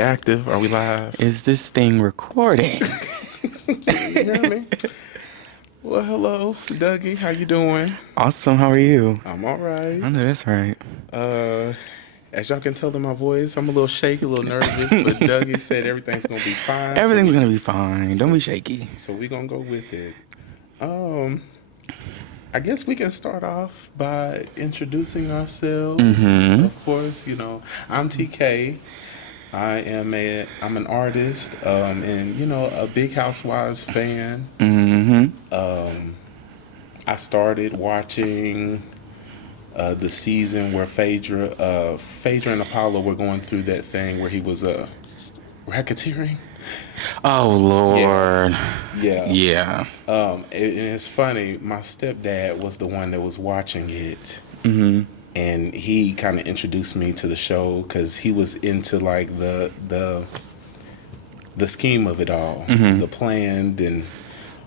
Active? Are we live? Is this thing recording? You hear me? Well, hello, Dougie. How you doing? Awesome. How are you? I'm all right. I know that's right. As y'all can tell in my voice, I'm a little shaky, a little nervous, but Dougie said everything's gonna be fine. Everything's gonna be fine. Don't be shaky. So we're gonna go with it. I guess we can start off by introducing ourselves. Of course, I'm TK. I'm an artist, and a big Housewives fan. I started watching the season where Phaedra and Apollo were going through that thing where he was racketeering. Oh Lord. Yeah. And it's funny. My stepdad was the one that was watching it. And he kind of introduced me to the show because he was into like the scheme of it all, the planned and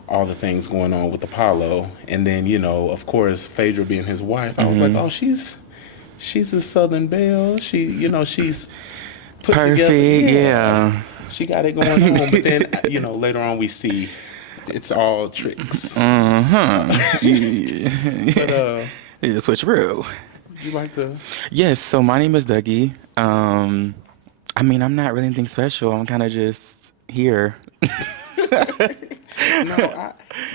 all the things going on with Apollo. And then, of course, Phaedra being his wife, I was like, oh, she's a Southern belle. She's put Perfect, together. yeah. She got it going on. But then, later on we see it's all tricks. Yeah, But, switcheroo. would you like to? Yes. So my name is Dougie. I'm not really anything special. I'm kind of just here.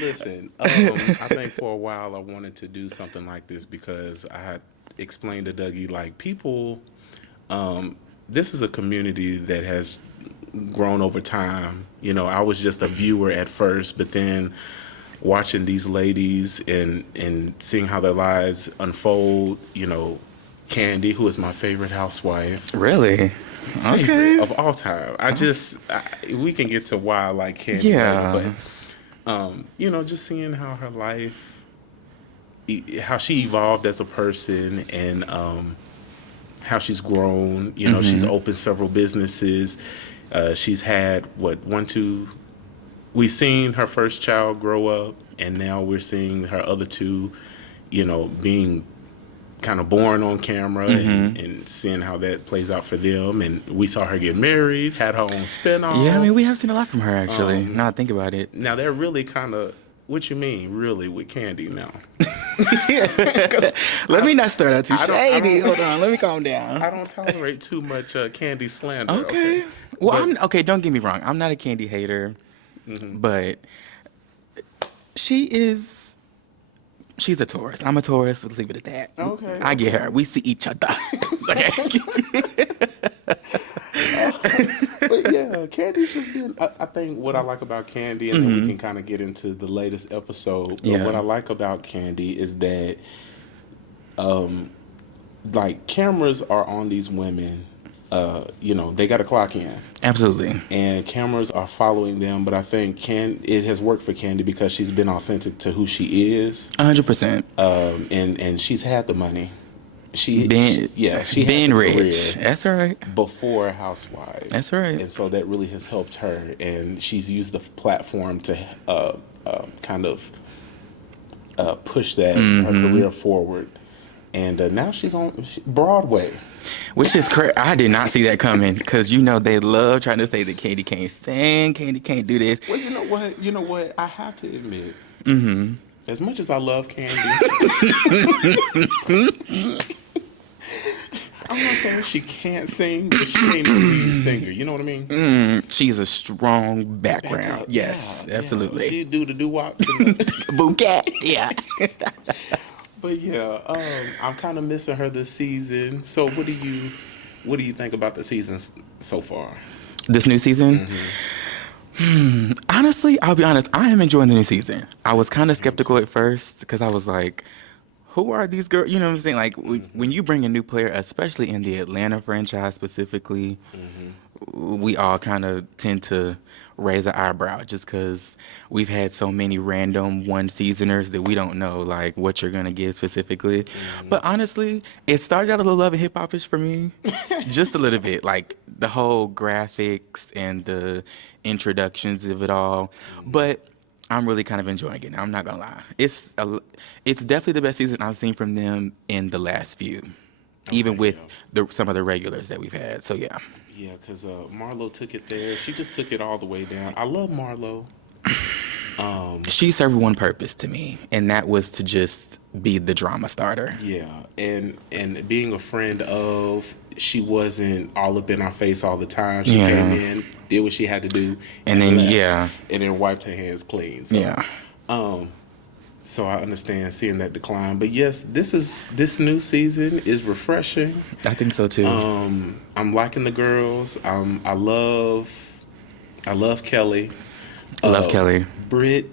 Listen, I think for a while I wanted to do something like this because I had explained to Dougie, like, people, this is a community that has grown over time. I was just a viewer at first, but then watching these ladies and seeing how their lives unfold, Candy, who is my favorite housewife. Really? Okay. Of all time. We can get to why I like Candy. Yeah. Later, but, just seeing how her life, how she evolved as a person and how she's grown. She's opened several businesses. She's had, we've seen her first child grow up, and now we're seeing her other two, being kind of born on camera and seeing how that plays out for them. And we saw her get married, had her own spinoff. Yeah, we have seen a lot from her, actually. Now I think about it. Now they're really kind of, what you mean, really, with Candy now? Let me not start out too shady. Hold on, let me calm down. I don't tolerate too much Candy slander. Okay. Well, don't get me wrong. I'm not a Candy hater, but she's a Taurus. I'm a Taurus. Let's leave it at that. Okay. I get her. We see each other. Okay. But yeah, Candy's just been, I think what I like about Candy, and then we can kind of get into the latest episode, but what I like about Candy is that, like, cameras are on these women, they got to clock in. Absolutely. And cameras are following them, but I think it has worked for Candy because she's been authentic to who she is. 100%. And she's had the money. She been had the rich. That's right. Before Housewives. That's right. And so that really has helped her, and she's used the platform to kind of push that her career forward. And now she's on Broadway. Which is crazy. I did not see that coming because they love trying to say that Candy can't sing, Candy can't do this. Well, you know what? I have to admit, as much as I love Candy, I'm not saying she can't sing, but she ain't a lead singer. You know what I mean? She's a strong background. Yes, absolutely. She do the doo-wops. Bouquet. Yeah. But yeah, I'm kind of missing her this season. So what do you think about the season so far? This new season? Honestly, I'll be honest. I am enjoying the new season. I was kind of skeptical at first because I was like, who are these girls? You know what I'm saying? Like, when you bring a new player, especially in the Atlanta franchise specifically, we all kind of tend to raise an eyebrow just because we've had so many random one-seasoners that we don't know, like, what you're going to get specifically. But honestly, it started out a little Love and Hip Hop-ish for me. Just a little bit. Like, the whole graphics and the introductions of it all. But I'm really kind of enjoying it now. I'm not going to lie. It's definitely the best season I've seen from them in the last few. Even with some of the regulars that we've had. So, yeah. Yeah, because Marlo took it there. She just took it all the way down. I love Marlo. She served one purpose to me, and that was to just be the drama starter. Yeah, and being a friend of, she wasn't all up in our face all the time. She came Yeah. in, did what she had to do, And and then, left, yeah. and then wiped her hands clean. So, Yeah. so I understand seeing that decline. But yes, this new season is refreshing. I think so too. I'm liking the girls. I love Kelly. Love Kelly. Britt,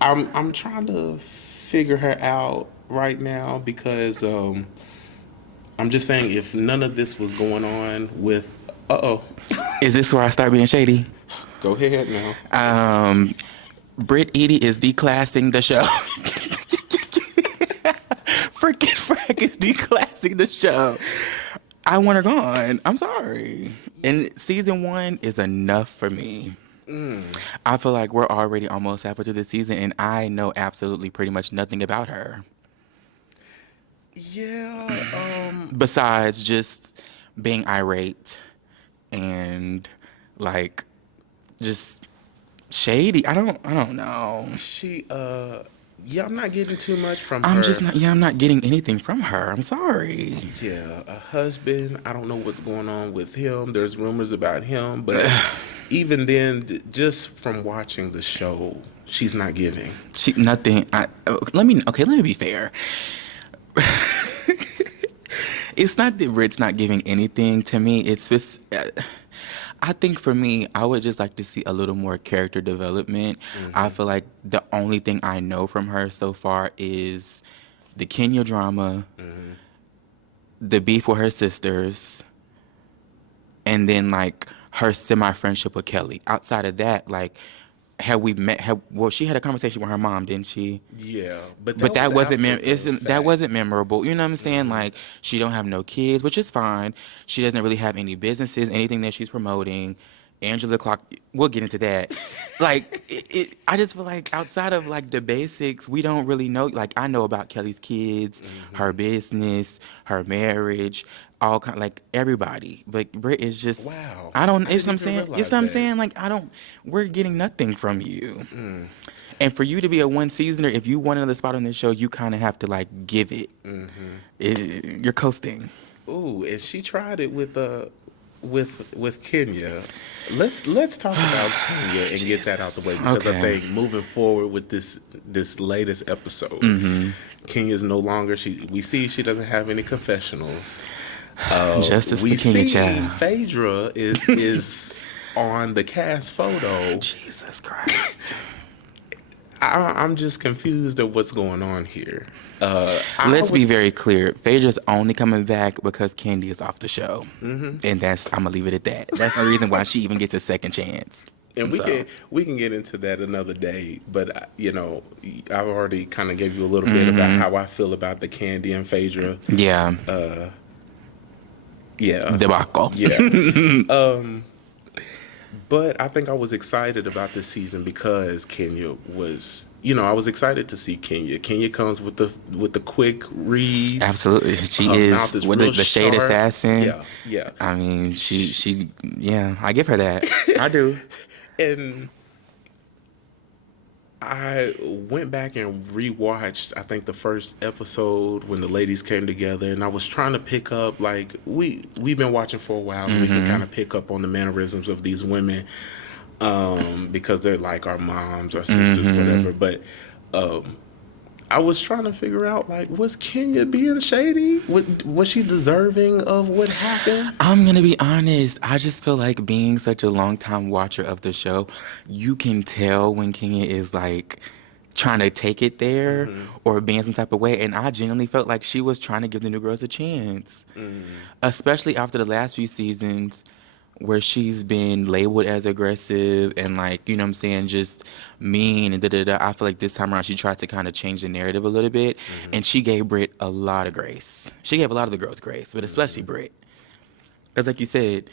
I'm trying to figure her out right now because I'm just saying, if none of this was going on with Is this where I start being shady? go ahead now. Britt Edie is declassing the show. Freaking Frank is declassing the show. I want her gone. I'm sorry. And season 1 is enough for me. I feel like we're already almost halfway through the season, and I know absolutely pretty much nothing about her. Yeah. Besides just being irate and like just shady. I don't know. Yeah, I'm not getting too much from her. I'm not getting anything from her. I'm sorry. Yeah, a husband. I don't know what's going on with him. There's rumors about him, but even then, just from watching the show, she's not giving. Nothing. Let me be fair. It's not that Britt's not giving anything to me. It's just, I think for me, I would just like to see a little more character development. I feel like the only thing I know from her so far is the Kenya drama, the beef with her sisters, and then like her semi-friendship with Kelly. Outside of that, like, she had a conversation with her mom, didn't she? Yeah, But that wasn't that was wasn't memorable. You know what I'm saying? Like, she don't have no kids, which is fine. She doesn't really have any businesses, anything that she's promoting. Angela Clark, we'll get into that. Like, I just feel like outside of like the basics, we don't really know. Like, I know about Kelly's kids, her business, her marriage, all kind, like everybody. But Britt is just, Wow. I don't. I It's what I'm didn't even saying. realize It's what I'm that. saying. Like, we're getting nothing from you. And for you to be a one seasoner, if you want another spot on this show, you kind of have to like give it. You're coasting. Ooh, and she tried it with Kenya. Let's talk about Kenya and get that out the way, because I Okay. think moving forward with this latest episode, Kenya's no longer, we see she doesn't have any confessionals. Justice We for Kenya, see child. Phaedra is on the cast photo. Jesus Christ. I'm just confused at what's going on here. Let's be very clear. Phaedra's only coming back because Candy is off the show. And I'm going to leave it at that. That's the reason why she even gets a second chance. And So, we can get into that another day, but I've already kind of gave you a little bit about how I feel about the Candy and Phaedra. yeah. Yeah, Debacle. yeah. But I think I was excited about this season because Kenya was, I was excited to see Kenya. Kenya comes with the quick reads. Absolutely. She Her mouth is is with real the shade sharp. assassin. Yeah, yeah. I mean, yeah, I give her that. I do. And I went back and rewatched, I think, the first episode when the ladies came together, and I was trying to pick up, like, we've been watching for a while, and we can kind of pick up on the mannerisms of these women, because they're like our moms, our sisters, whatever. But I was trying to figure out, like, was Kenya being shady? Was she deserving of what happened? I'm going to be honest. I just feel like being such a long-time watcher of the show, you can tell when Kenya is, like, trying to take it there or being some type of way. And I genuinely felt like she was trying to give the new girls a chance. Especially after the last few seasons where she's been labeled as aggressive and, like, you know what I'm saying, just mean and da-da-da. I feel like this time around she tried to kind of change the narrative a little bit, and she gave Britt a lot of grace. She gave a lot of the girls grace, but especially Britt. Because like you said,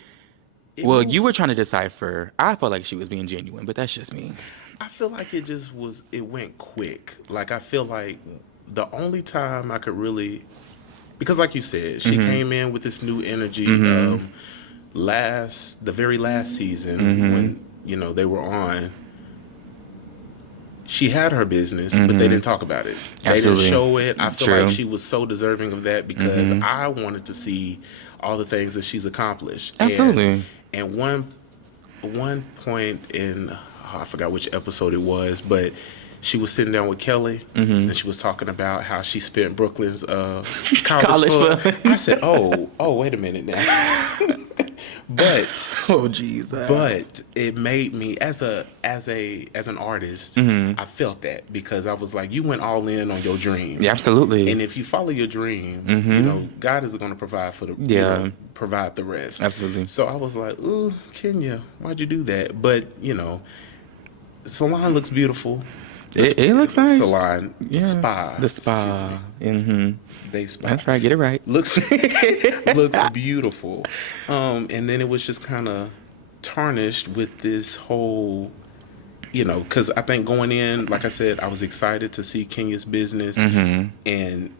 you were trying to decipher. I felt like she was being genuine, but that's just me. I feel like it went quick. Like, I feel like the only time I could really, because like you said, she came in with this new energy. the very last season when they were on, she had her business, but they didn't talk about it. They Absolutely. didn't show it. I feel True. like she was so deserving of that because I wanted to see all the things that she's accomplished. Absolutely. And one point in, I forgot which episode it was, but she was sitting down with Kelly and she was talking about how she spent Brooklyn's college fund. I said, oh, wait a minute now. But Oh, jeez. but it made me as an artist, I felt that because I was like, you went all in on your dream. Yeah, absolutely. And if you follow your dream, God is going to provide for the provide the rest. Absolutely. So I was like, ooh, Kenya, why'd you do that? But salon looks beautiful. It looks nice. Salon, spa. The spa. Day spa. That's right. Get it right. Looks beautiful. And then it was just kind of tarnished with this whole, because I think going in, like I said, I was excited to see Kenya's business, and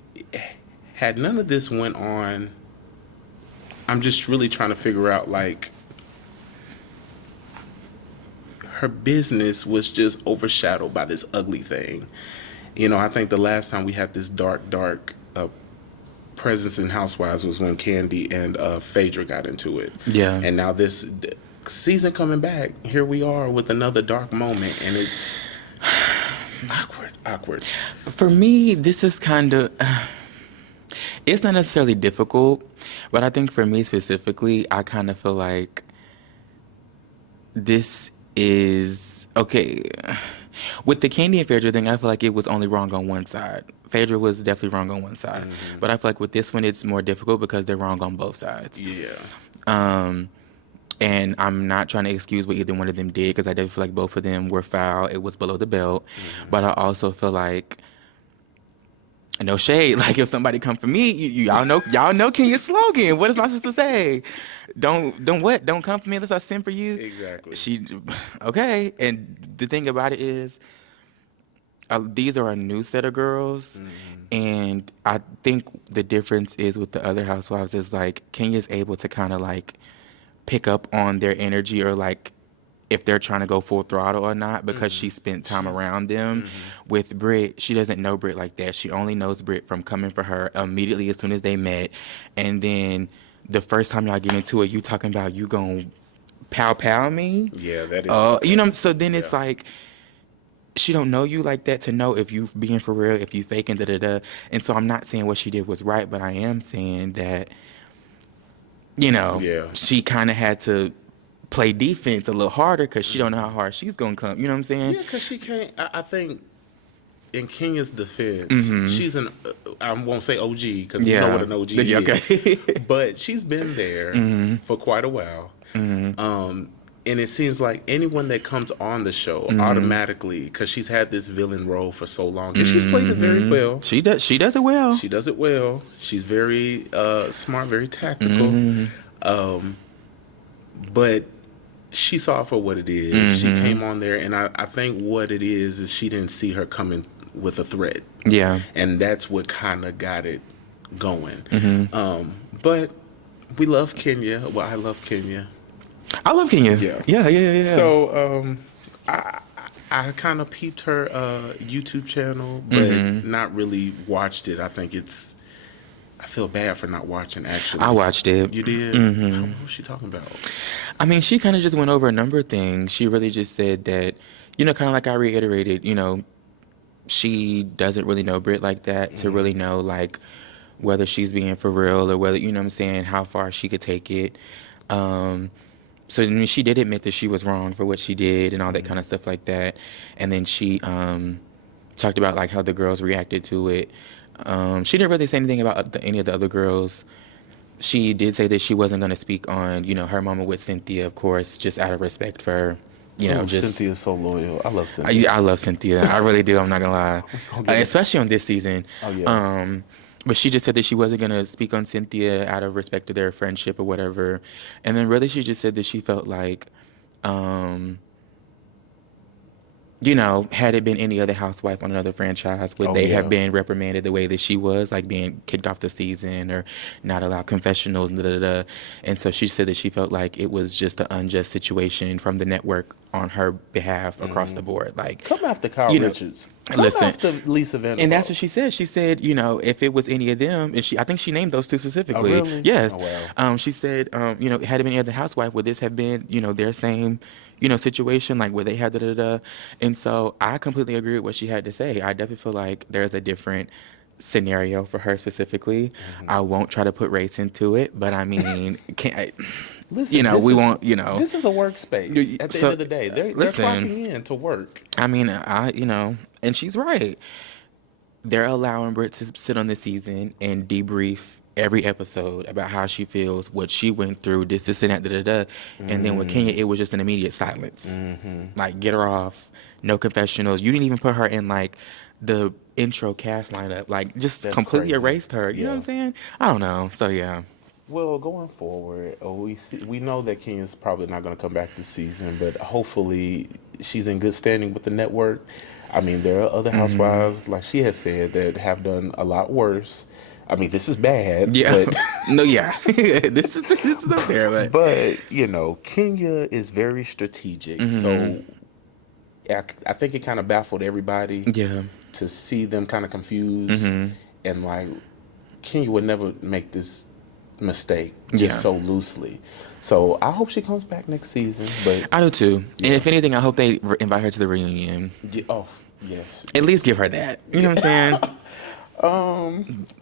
had none of this went on, I'm just really trying to figure out, like, her business was just overshadowed by this ugly thing. I think the last time we had this dark presence in Housewives was when Candy and Phaedra got into it. Yeah. And now this season coming back, here we are with another dark moment, and it's awkward. For me, this is kind of... it's not necessarily difficult, but I think for me specifically, I kind of feel like this is... Okay, with the Candy and Phaedra thing, I feel like it was only wrong on one side. Phaedra was definitely wrong on one side. But I feel like with this one, it's more difficult because they're wrong on both sides. Yeah. And I'm not trying to excuse what either one of them did because I definitely feel like both of them were foul. It was below the belt. But I also feel like, no shade, like if somebody come for me, y'all know Kenya's slogan. What is my sister say? Don't what? Don't come for me unless I send for you. Exactly. Okay. And the thing about it is, these are a new set of girls, and I think the difference is with the other housewives is like Kenya's able to kind of like pick up on their energy or like if they're trying to go full throttle or not because she spent time around them. With Britt, she doesn't know Britt like that. She only knows Britt from coming for her immediately as soon as they met, and then the first time y'all get into it, you talking about you gonna pow me. Yeah, that is. So then it's like, she don't know you like that to know if you being for real, if you faking, da-da-da. And so I'm not saying what she did was right, but I am saying that, she kind of had to play defense a little harder because she don't know how hard she's going to come. You know what I'm saying? Yeah, because she can't. I think in Kenya's defense, she's I won't say OG because we know what an OG is. But she's been there for quite a while. And it seems like anyone that comes on the show automatically, because she's had this villain role for so long, and she's played it very well. She does it well. She does it well. She's very smart, very tactical. But she saw it for what it is. She came on there, and I think what it is she didn't see her coming with a threat. Yeah. And that's what kind of got it going. But we love Kenya. Well, I love Kenya. I love Kenya. Yeah. So I kind of peeped her YouTube channel, but not really watched it. I think I feel bad for not watching, actually. I watched it. You did? What was she talking about? I mean, she kind of just went over a number of things. She really just said that, kind of like I reiterated, she doesn't really know Britt like that to really know, like, whether she's being for real or whether, what I'm saying, how far she could take it. So I mean, she did admit that she was wrong for what she did and all that kind of stuff like that. And then she talked about like how the girls reacted to it. She didn't really say anything about any of the other girls. She did say that she wasn't going to speak on, her moment with Cynthia, of course, just out of respect for her. Cynthia's so loyal. I love Cynthia. I love Cynthia. I really do. I'm not going to lie. Especially on this season. Oh, yeah. But she just said that she wasn't going to speak on Cynthia out of respect to their friendship or whatever. And then really she just said that she felt like you know, had it been any other housewife on another franchise, would Oh they have yeah. been reprimanded the way that she was, like being kicked off the season or not allowed confessionals and da da da? And so she said that she felt like it was just an unjust situation from the network on her behalf across the board. Like, Come after Kyle you know, Richards. Come listen, after Lisa and that's Vanderpump. what she said. She said, you know, if it was any of them, and I think she named those two Oh specifically. really? Yes. Oh wow. She said, you know, had it been any other housewife, would this have been, you know, their same, you know, situation, like where they had da da da. And so I completely agree with what she had to say. I definitely feel like there's a different scenario for her specifically. I won't try to put race into it, but I mean, can't I, you Listen, know, we won't, you know. this is a workspace. At the end So of the day, they're listen, clocking in to work. I mean, you know, and she's right. They're allowing Britt to sit on the season and debrief every episode about how she feels, what she went through, this, and that, da, da, da. And then with Kenya, it was just an immediate silence. Like, get her off, no confessionals. You didn't even put her in, like, the intro cast lineup. Like, just That's completely crazy. erased her. You know what I'm Yeah. saying? I don't know. So, yeah. Well, going forward, we know that Kenya's probably not going to come back this season, but hopefully she's in good standing with the network. I mean, there are other housewives, like she has said, that have done a lot worse. I mean, this is bad, Yeah. but No, yeah. This is up there, but. but you know, Kenya is very strategic. So I think it kind of baffled everybody Yeah. to see them kind of confused, and like Kenya would never make this mistake just Yeah. so loosely. So I hope she comes back next season. But I do too. Yeah. And if anything, I hope they invite her to the reunion. yeah, oh yes, At least give her that. You know what I'm saying?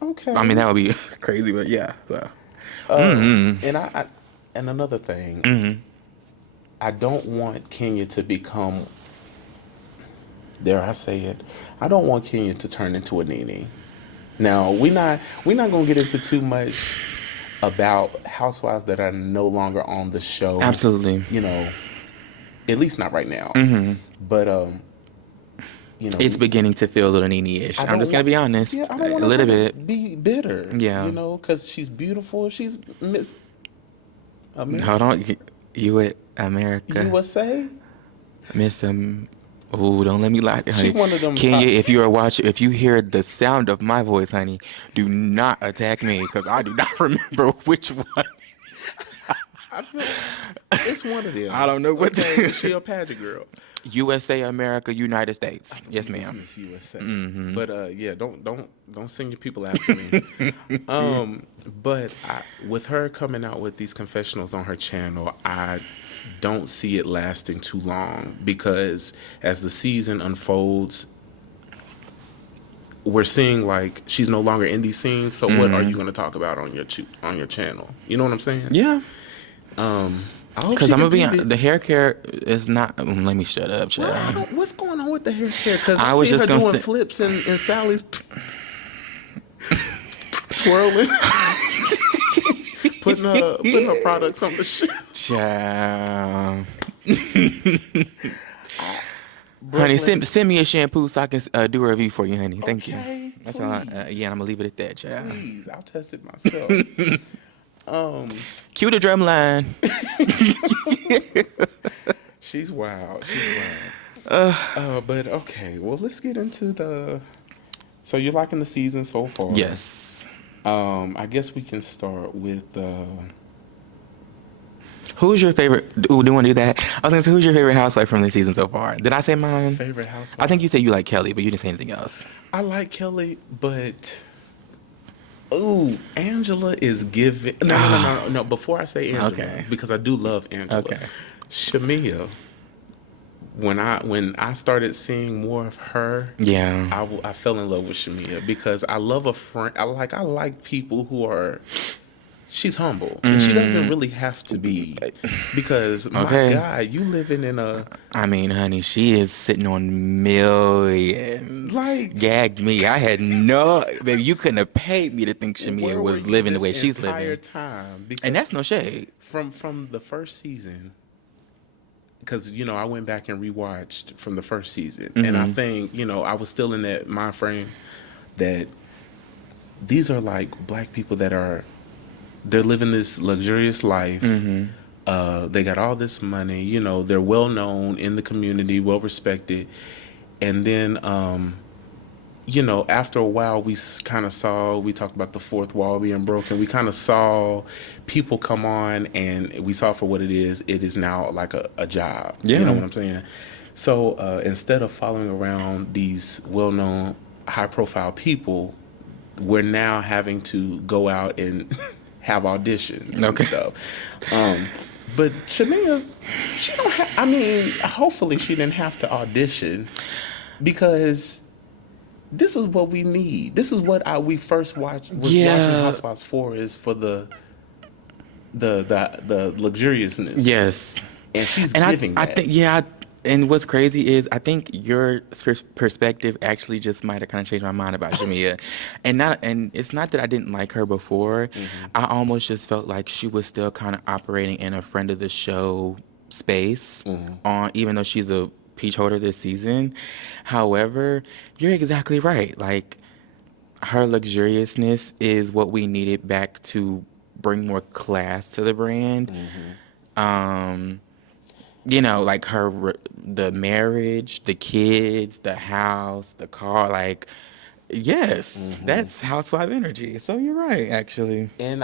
okay. I mean, that would be crazy, but yeah. So. And I and another thing, I don't want Kenya to become. Dare I say it? I don't want Kenya to turn into a Nene. Now we're not gonna get into too much about housewives that are no longer on the show. Absolutely. You know, at least not right now. But you know, It's beginning to feel a little Nene-ish. I I'm don't just going to be honest. Yeah, I don't A want little her to bit. be bitter. Yeah. You know, because she's beautiful. She's Miss America, Hold on. You at America. USA. Miss Oh, don't let me lie, honey. one of them Kenya, top- if you hear the sound of my voice, honey, do not attack me because I do not remember which one. I feel it's one of them. I don't know what Okay, she a pageant girl. USA, America, United States. Yes, It's ma'am. Miss USA. But yeah, don't send your people after me. But with her coming out with these confessionals on her channel, I don't see it lasting too long because as the season unfolds, we're seeing like she's no longer in these scenes. So what are you going to talk about on your channel? You know what I'm saying? Yeah. I hope Because she I'm can going to be be honest, the hair care is not. Let me shut up, Well, child. what's going on with the hair care? Because I I was see her just gonna doing say- flips in Sally's twirling, putting her products on the shelf. Child. Honey, send me a shampoo so I can do a review for you, honey. Thank you. Okay, That's all. please. Yeah, I'm gonna leave it at that, child. Please, I'll test it myself. Cue the drum line. She's wild. But okay, well, let's get into the. So you're liking the season so far? Yes. I guess we can start with. Who's your favorite? Ooh, do you want to do that? I was gonna say, who's your favorite housewife from this season so far? Did I say mine? Favorite housewife? I think you said you like Kelly, but you didn't say anything else. I like Kelly, but Angela is giving. No. Before I say Angela, Okay. because I do love Angela. Okay. Shamia. When I started seeing more of her, Yeah. I fell in love with Shamia because I love a friend. I like people who are. She's humble, and she doesn't really have to be, because my Okay. God, you living in a I mean, honey, she is sitting on millions. like. Gagged me. I had no. Baby, you couldn't have paid me to think Shamia where were was you living the this way she's entire living. time? Because And that's no shade. from the first season, because I went back and rewatched from the first season, and I think I was still in that mind frame that these are like black people that they're living this luxurious life, They got all this money. You know, they're well known in the community, well respected. And then, you know, after a while, kind of saw, we talked about the fourth wall being broken. We kind of saw people come on, and we saw for what it is. It is now like a job. Yeah. You know what I'm saying? So instead of following around these well known, high profile people, we're now having to go out and have auditions and stuff. But Shania, she don't have, I mean, hopefully she didn't have to audition, because this is what we need. This is what we first watching Housewives for, is for the luxuriousness. Yes. And she's giving that. I think, and what's crazy is I think your perspective actually just might have kind of changed my mind about Jamia. And it's not that I didn't like her before. Mm-hmm. I almost just felt like she was still kind of operating in a friend of the show space, even though she's a peach holder this season. However, you're exactly right. Like, her luxuriousness is what we needed back to bring more class to the brand. Mm-hmm. You know, like the marriage, the kids, the house, the car, like, yes, that's housewife energy. So you're right, actually. And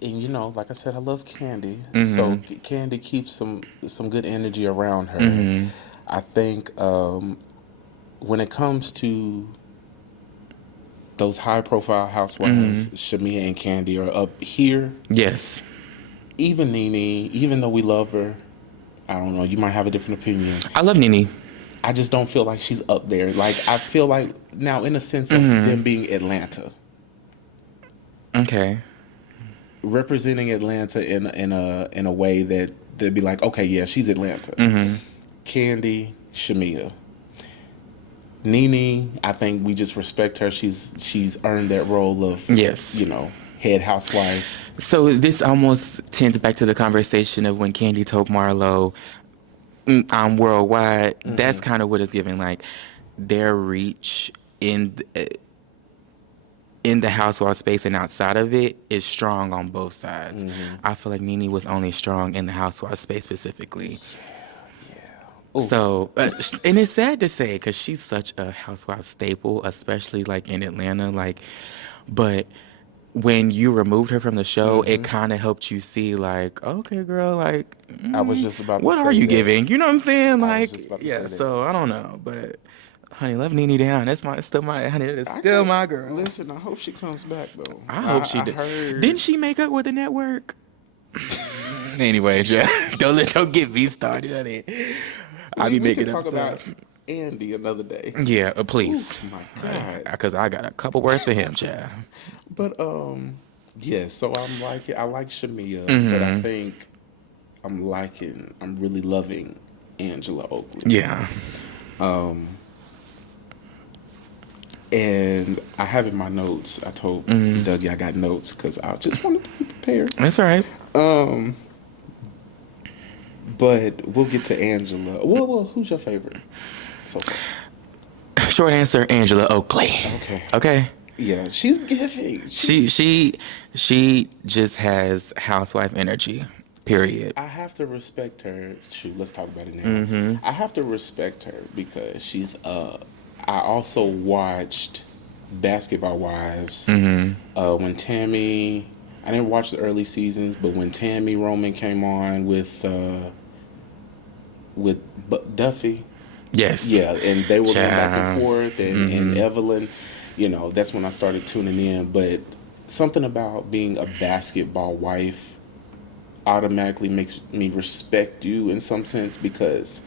you know, like I said, I love Candy. So Candy keeps some good energy around her. I think when it comes to those high profile housewives, Shamia and Candy are up here. Yes. Even Nene, even though we love her, I don't know, you might have a different opinion. I love Nene. I just don't feel like she's up there. Like, I feel like now, in a sense of them being Atlanta. Okay. Representing Atlanta in a way that they'd be like, okay, yeah, she's Atlanta. Candy, Shamia. Nene, I think we just respect her. She's earned that role of, you know, head housewife. So this almost tends back to the conversation of when Candy told Marlo, I'm worldwide. That's kind of what it's giving. Like, their reach in the housewife space and outside of it is strong on both sides. I feel like Nene was only strong in the housewife space specifically. Yeah. So, and it's sad to say, because she's such a housewife staple, especially like in Atlanta. Like, but when you removed her from the show, it kind of helped you see, like, okay, girl, like, I was just about to what say are you that. giving? You know what I'm saying? Like, yeah. So I don't know, but honey, love Nene down. That's still my honey. That's still my girl. Listen, I hope she comes back though. I hope she did. Didn't she make up with the network? Anyway, don't get me started on it. I'll be making up stuff. About Andy another day. Yeah, please. Oh my God. Because I got a couple words for him, child. But yeah. So I like Shamia, but I think I'm really loving Angela Oakley. Yeah. And I have in my notes, I told Dougie I got notes because I just wanted to be prepared. That's all right. But we'll get to Angela. Well, who's your favorite so far? Short answer, Angela Oakley. Okay. Yeah, she's giving. She just has housewife energy. Period. I have to respect her. Shoot, let's talk about it now. I have to respect her because she's I also watched Basketball Wives when Tammy. I didn't watch the early seasons, but when Tammy Roman came on with Duffy. Yes. Yeah, and they were going back and forth, and Evelyn. You know, that's when I started tuning in. But something about being a basketball wife automatically makes me respect you in some sense because,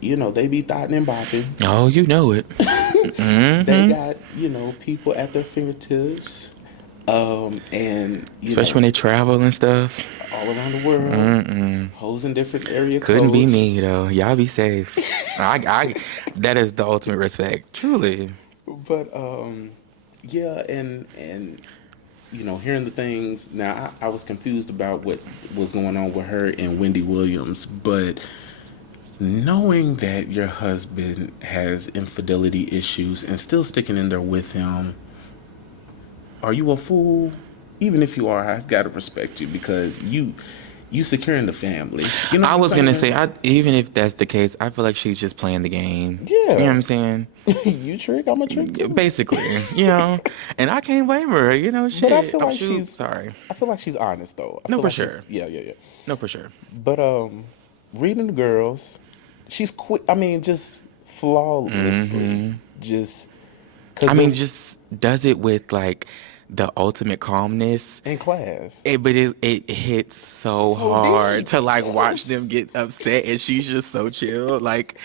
you know, they be thotting and bopping. Oh, you know it. They got, you know, people at their fingertips. And especially when they travel and stuff. All around the world. Hoes in different area codes. Couldn't be me, though. Y'all be safe. That is the ultimate respect. Truly. But, yeah, and you know, hearing the things. Now, I was confused about what was going on with her and Wendy Williams, but knowing that your husband has infidelity issues and still sticking in there with him, are you a fool? Even if you are, I've got to respect you because you securing the family. You know I what was I'm gonna saying? say, even if that's the case, I feel like she's just playing the game. You know what Yeah. I'm saying? You trick, I'm a trick too. Basically, you know, and I can't blame her. You know, But I shit. feel I'm like shoot. she's Sorry. I feel like she's honest though. I No, feel for like sure. she's yeah. No, for sure. But reading the girls, she's quick. I mean, just flawlessly, just I because mean, just does it with like the ultimate calmness. in class, But it hits so so hard deep. to like watch them Yes. get upset, and she's just so chill. Like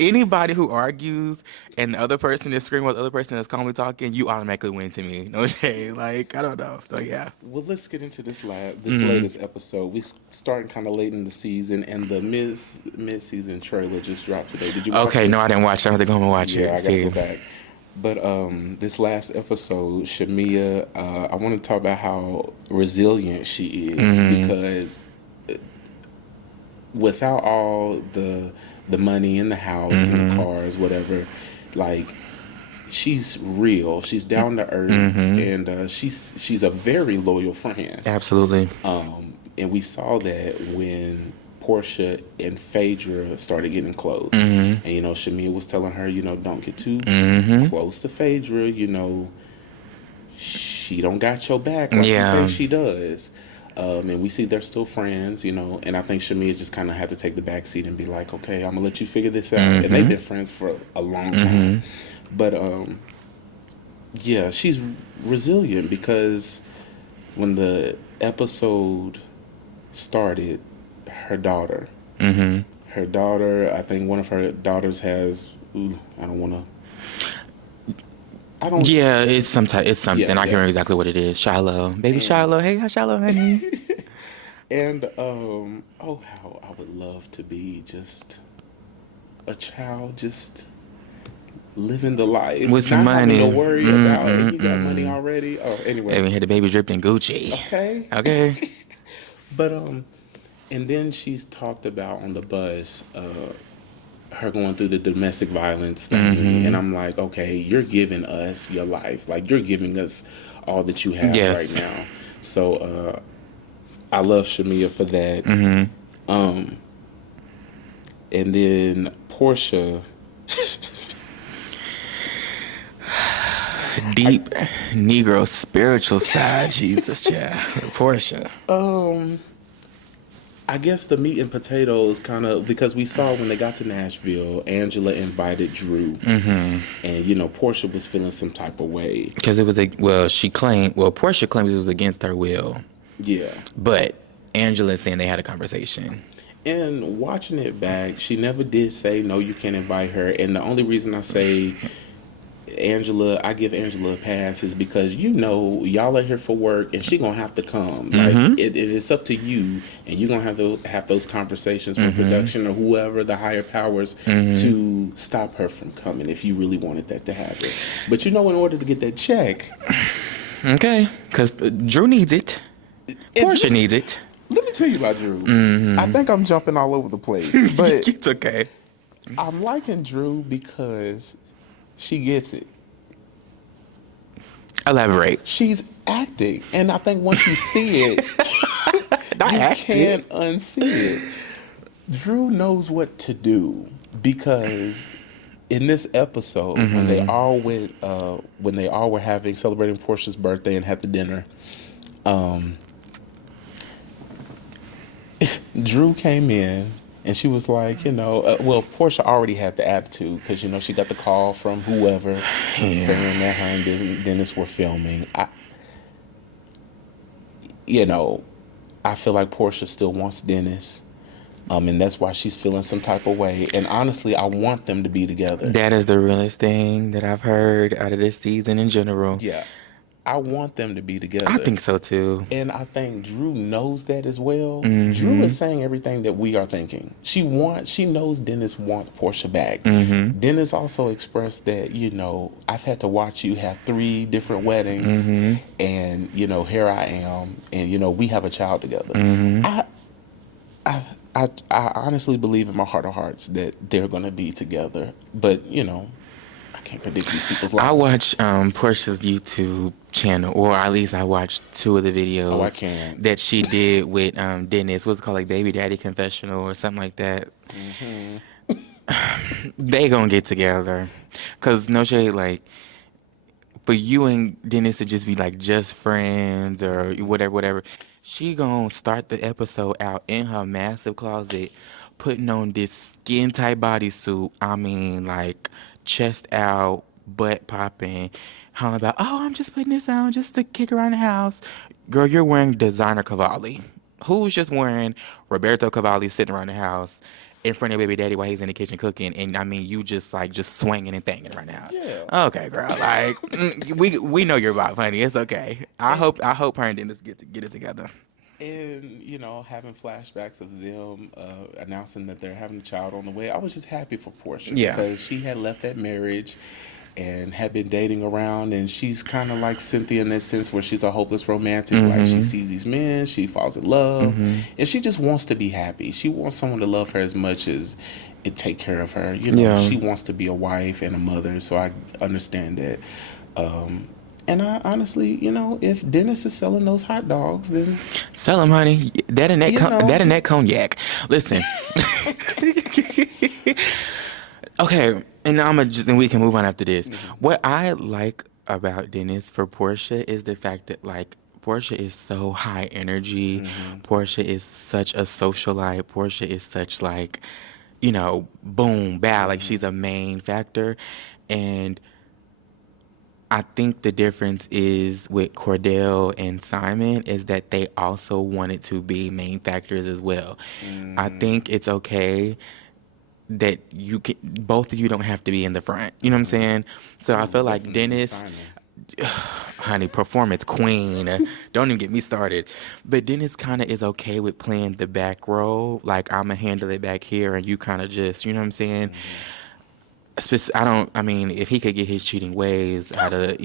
anybody who argues and the other person is screaming while the other person is calmly talking, you automatically win to me. No day, like I don't know. So yeah. Well, let's get into this latest episode. We starting kind of late in the season, and the mid season trailer just dropped today. Did you watch Okay, it? no, I didn't watch it. I have to go home and watch Yeah, it. I gotta See. go back. But this last episode, Shamia, I want to talk about how resilient she is because without all the money in the house and the cars, whatever, like she's real. She's down to earth, and she's a very loyal friend. Absolutely. And we saw that when Portia and Phaedra started getting close. And, Shamia was telling her, don't get too close to Phaedra. She don't got your back like you Yeah. think she does. And we see they're still friends, and I think Shamia just kind of had to take the back seat and be like, okay, I'm going to let you figure this out. And they've been friends for a long time. But, yeah, she's resilient because when the episode started, her daughter, I think one of her daughters has, I don't want to, I don't. Yeah, it's something. I can't Yeah. remember exactly what it is. Shiloh, baby Shiloh. Hey, hi Shiloh, honey. And, how I would love to be just a child, just living the life. With some not having money. to worry about, you got money already. Oh, anyway. Baby had the baby dripped in Gucci. Okay. Okay. But, and then she's talked about on the bus, her going through the domestic violence thing, and I'm like, okay, you're giving us your life, like you're giving us all that you have Yes. right now. So I love Shamia for that. And then Portia, Deep Negro spiritual side, Jesus, child. Portia. I guess the meat and potatoes kind of, because we saw when they got to Nashville, Angela invited Drew, and Portia was feeling some type of way. Because it was Portia claims it was against her will. Yeah. But Angela is saying they had a conversation. And watching it back, she never did say, no, you can't invite her. And the only reason I say I give Angela a pass is because y'all are here for work and she gonna have to come. Like it's up to you, and you're gonna have to have those conversations with production or whoever the higher powers to stop her from coming if you really wanted that to happen. But in order to get that check, Okay, because Drew needs it. Portia needs it. let me tell you about Drew. I think I'm jumping all over the place, but It's okay. I'm liking Drew because she gets it. Elaborate. She's acting, and I think once you see it, Not you acting. can't unsee it. Drew knows what to do because in this episode, when they all went, when they all were celebrating Portia's birthday and had the dinner, Drew came in. And she was like, Portia already had the attitude because, she got the call from whoever saying that her and Dennis were filming. I feel like Portia still wants Dennis. And that's why she's feeling some type of way. And honestly, I want them to be together. That is the realest thing that I've heard out of this season in general. Yeah. I want them to be together. I think so too. And I think Drew knows that as well. Drew is saying everything that we are thinking. She knows Dennis wants Portia back. Dennis also expressed that, I've had to watch you have 3 different weddings, and here I am, and we have a child together. I honestly believe in my heart of hearts that they're gonna be together, but I can't predict these people's I lives. watch Portia's YouTube channel, or at least I watched 2 of the videos Oh, I can't. that she did with Dennis. What's it called, like Baby Daddy Confessional or something like that. They gonna get together, cause no shade, like for you and Dennis to just be like just friends or whatever. She gonna start the episode out in her massive closet, putting on this skin tight bodysuit. I mean, like chest out, butt popping, hollering about, oh, I'm just putting this on just to kick around the house. Girl, you're wearing designer Cavalli. Who's just wearing Roberto Cavalli sitting around the house in front of baby daddy while he's in the kitchen cooking, and I mean you just like just swinging and thanging around the house. Yeah. Okay, girl, like we know you're about honey. It's okay. I hope her and Dennis get it together. And having flashbacks of them announcing that they're having a child on the way, I was just happy for Portia Yeah. because she had left that marriage and had been dating around, and she's kind of like Cynthia in that sense where she's a hopeless romantic. Like she sees these men, she falls in love, and she just wants to be happy. She wants someone to love her as much as it take care of her. Yeah. She wants to be a wife and a mother, so I understand that. And I honestly, if Dennis is selling those hot dogs, then Sell them, honey. That and that cognac. Listen. Okay, and we can move on after this. What I like about Dennis for Portia is the fact that like Portia is so high energy. Portia is such a socialite. Portia is such like, boom, bad. Like she's a main factor, and I think the difference is with Cordell and Simon is that they also wanted to be main factors as well. I think it's okay that both of you don't have to be in the front. You know what I'm saying? So I feel like Dennis, Simon. honey, performance queen. Don't even get me started. But Dennis kind of is okay with playing the back role. Like I'm gonna handle it back here, and you kind of just, you know what I'm saying? I mean, if he could get his cheating ways out of,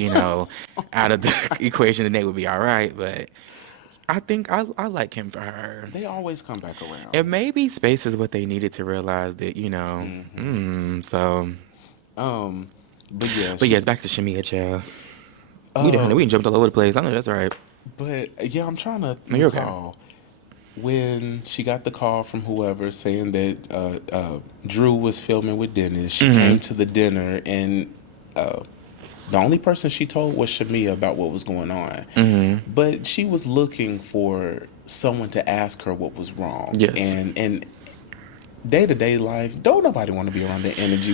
out of the equation, then they would be all right. But I think I like him for her. They always come back around. And maybe space is what they needed to realize that, so. But yeah. But yes, back to Shamia, child. We done jumped all over the place. I know that's right. But yeah, I'm trying to No, you're okay. recall when she got the call from whoever saying that Drew was filming with Dennis. She came to the dinner, and the only person she told was Shamia about what was going on. But she was looking for someone to ask her what was wrong. Yes. And day-to-day life, don't nobody want to be around that energy.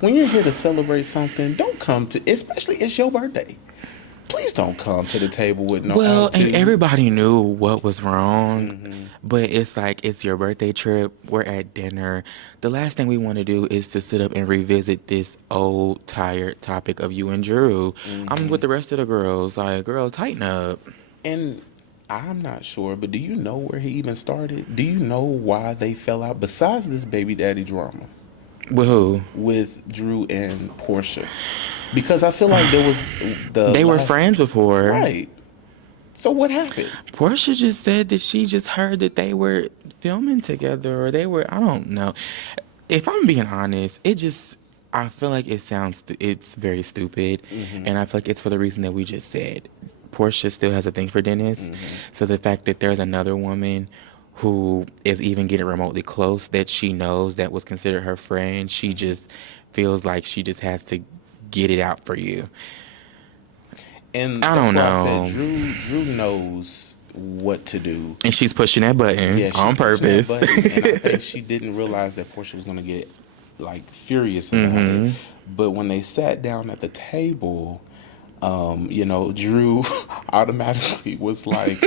When you're here to celebrate something, don't come to, especially it's your birthday. Please don't come to the table with no attitude. And everybody knew what was wrong, but it's like, it's your birthday trip. We're at dinner. The last thing we want to do is to sit up and revisit this old, tired topic of you and Drew. I'm with the rest of the girls. Like, girl, tighten up. And I'm not sure, but do you know where he even started? Do you know why they fell out besides this baby daddy drama? With who? With Drew and Portia. Because I feel like there was They were friends before. Right. So what happened? Portia just said that she just heard that they were filming together, or they were, I don't know. If I'm being honest, I feel like it's very stupid. And I feel like it's for the reason that we just said. Portia still has a thing for Dennis. So the fact that there's another woman who is even getting remotely close that she knows that was considered her friend, she just feels like she just has to get it out for you. And I don't know. I said Drew knows what to do. And she's pushing that button on purpose. And I think she didn't realize that Portia was going to get like furious about it. But when they sat down at the table, Drew automatically was like,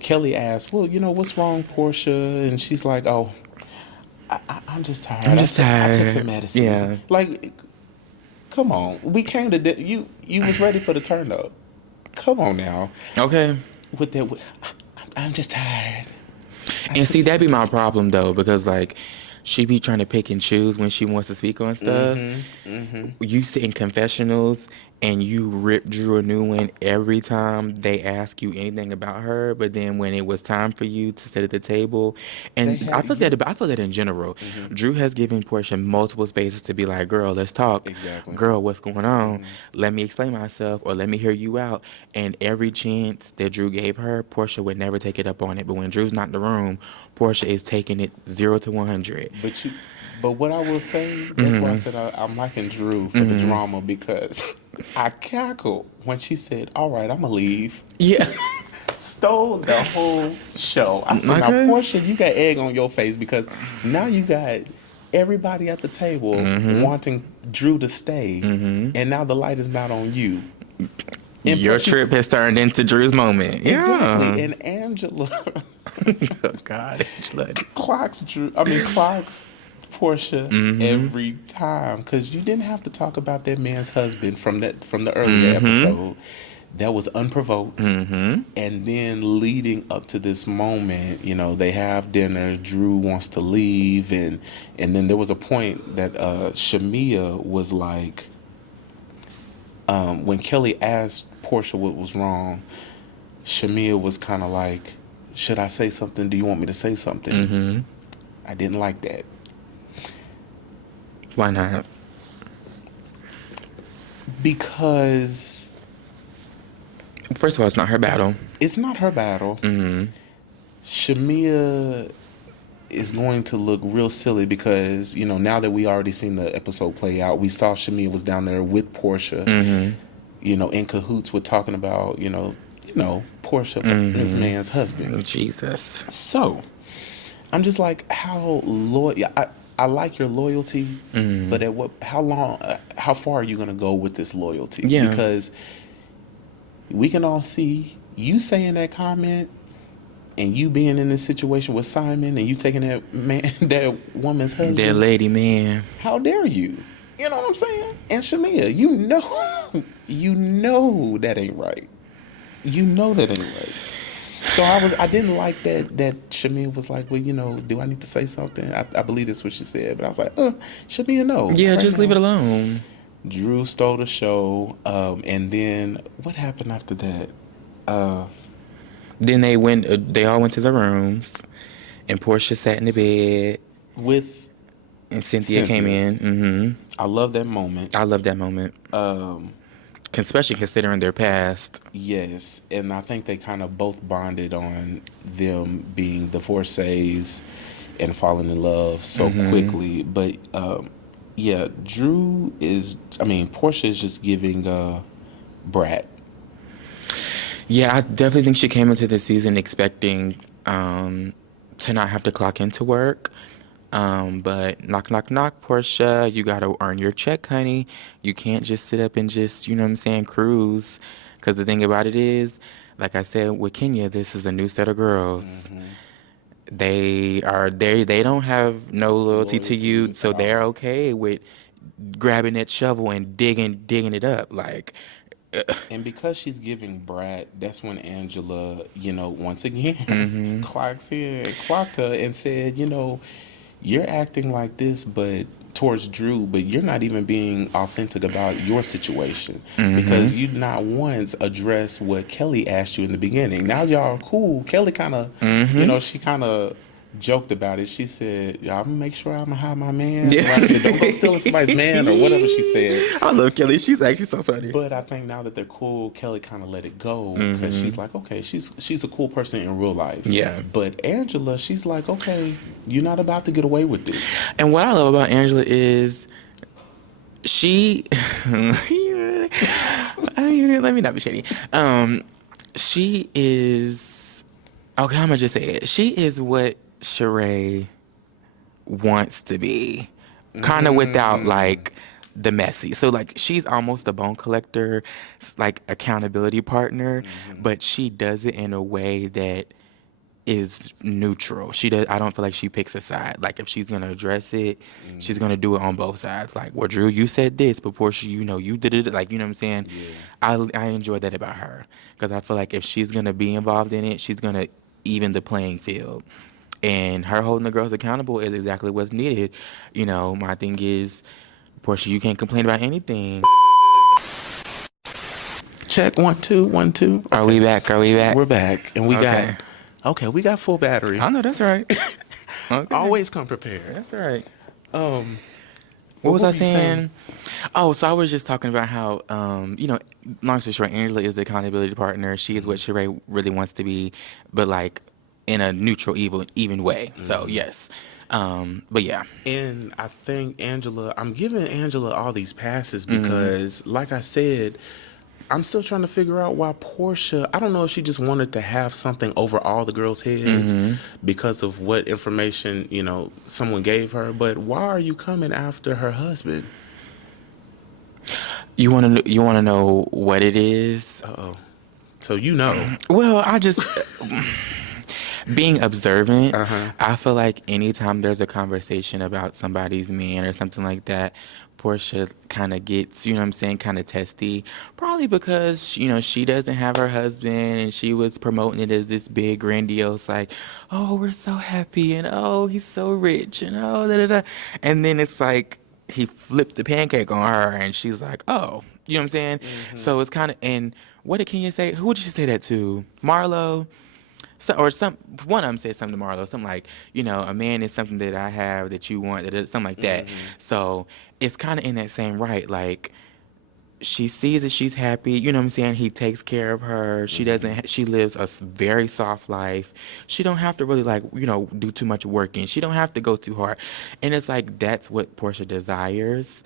Kelly asked, well, what's wrong, Portia? And she's like, oh, I'm just tired. I'm just tired. I took some medicine. Yeah. Like, come on. We came to you was ready for the turn up. Come on now. Okay. With that, I'm just tired. And see, that'd be my problem though, because like, she be trying to pick and choose when she wants to speak on stuff. You sit in confessionals and you rip Drew a new one every time they ask you anything about her, but then when it was time for you to sit at the table, They and had you. I feel that in general, Hmm. Drew has given Portia multiple spaces to be like, "Girl, let's talk. Exactly. Girl, what's going on? Hmm. Let me explain myself, or let me hear you out." And every chance that Drew gave her, Portia would never take it up on it. But when Drew's not in the room, Portia is taking it 0 to 100. But you, but what I will say, that's why I Hmm. said I'm liking Drew for the Hmm. drama because I cackled when she said, "All right, I'm gonna leave." Yeah. Stole the whole show. I said, "Now, Okay. Portia, you got egg on your face because now you got everybody at the table Hmm. wanting Drew to stay, Hmm. and now the light is not on you." And Your plus, you trip has turned into Drew's moment. exactly, Yeah. and Angela Oh God, Angela. clocks Drew. I mean, clocks Portia Mm-hmm. every time because you didn't have to talk about that man's husband from the earlier Mm-hmm. episode. That was unprovoked. Mm-hmm. And then leading up to this moment, they have dinner. Drew wants to leave, and then there was a point that Shamia was like, when Kelly asked Portia what was wrong, Shamia was kind of like, "Should I say something? Do you want me to say something?" Mm-hmm. I didn't like that Why not? because First of all, it's not her battle. it's not her battle. Mm-hmm. Shamia is going to look real silly because now that we already seen the episode play out, we saw Shamia was down there with Portia, Mm-hmm. in cahoots with talking about Portia fucking this Mm-hmm. man's husband. Jesus. So I'm just like, how loyal? I like your loyalty, Mm-hmm. but how long? How far are you gonna go with this loyalty? Yeah. Because we can all see you saying that comment and you being in this situation with Simon and you taking that man, that woman's That husband. lady, man. How dare you? You know what I'm saying? And Shamia, you know that ain't right. You know that ain't right. So I didn't like that Shamia was like, well, do I need to say something? I believe that's what she said, but I was like, Shamia, no, Yeah, right just leave it now. alone. Drew stole the show, and then what happened after that? Uh, Then they went. They all went to the rooms, and Portia sat in the bed, with and Cynthia came Cynthia, in. Mm-hmm. I love that moment. I love that moment, Um, especially considering their past. yes, and I think they kind of both bonded on them being divorcees and falling in love so Mm-hmm. quickly. But yeah, Portia is just giving Brat. Yeah, I definitely think she came into the season expecting to not have to clock into work. But knock, knock, knock, Portia, you gotta earn your check, honey. You can't just sit up and just, you know what I'm saying, cruise. Because the thing about it is, like I said with Kenya, this is a new set of girls. Hmm. They don't have no loyalty to you, Loyalty so at they're all. okay with grabbing that shovel and digging it up. Like, And because she's giving Brat, that's when Angela, once again, mm-hmm, clocked her and said, you're acting like this, but towards Drew, but you're not even being authentic about your situation mm-hmm, because you not once addressed what Kelly asked you in the beginning. Now y'all are cool. Kelly kind of, mm-hmm. she kind of joked about it. She said, "Y'all, I'm gonna make sure I'm gonna have my man, Yeah. right? But don't go stealing somebody's man or whatever she said." I love Kelly. She's actually so funny. But I think now that they're cool, Kelly kind of let it go because Mm-hmm. she's like, okay, she's a cool person in real life. Yeah. But Angela, she's like, okay, you're not about to get away with this. And what I love about Angela is she. Let me not be shady. She is. Okay, I'm gonna just say it. She is what Sheree wants to be, kind of without Mm, like the messy. So like she's almost a bone collector, like accountability partner, hmm. but she does it in a way that is neutral. She does. I don't feel like she picks a side. Like if she's gonna address it, she's Hmm. gonna do it on both sides. Like, well, Drew, you said this, but Portia, you did it. Like, you know what I'm saying? Yeah. I enjoy that about her because I feel like if she's gonna be involved in it, she's gonna even the playing field. And her holding the girls accountable is exactly what's needed. My thing is, Portia, you can't complain about anything. Check 1 2 1 2. Are we back? Are we back? We're back, and Okay. we got full battery. I know that's right. Okay. Always come prepared. That's right. Um, What was what I were you saying? Oh, so I was just talking about how, long story short, Angela is the accountability partner. She is what Sheree really wants to be, but like in a neutral, even way. So yes, but yeah. And I think I'm giving Angela all these passes because, like I said, I'm still trying to figure out why Portia, I don't know if she just wanted to have something over all the girls' heads because of what information, someone gave her, but why are you coming after her husband? You want to know what it is? Uh-oh. So you know. Well, I just being observant. Uh-huh. I feel like anytime there's a conversation about somebody's man or something like that, Portia kind of gets, you know what I'm saying, kind of testy. Probably because, she doesn't have her husband and she was promoting it as this big, grandiose, like, oh, we're so happy and oh, he's so rich and oh, da da da. And then it's like he flipped the pancake on her and she's like, oh, you know what I'm saying? So it's kind of, and what did Kenya say? Who did she say that to? Marlo? So, or one of them said something to Marlo, something like, a man is something that I have that you want, something like that. So it's kind of in that same right, like she sees that she's happy, you know what I'm saying? He takes care of her. She doesn't, she lives a very soft life. She don't have to really do too much working. She don't have to go too hard. And it's like, that's what Portia desires.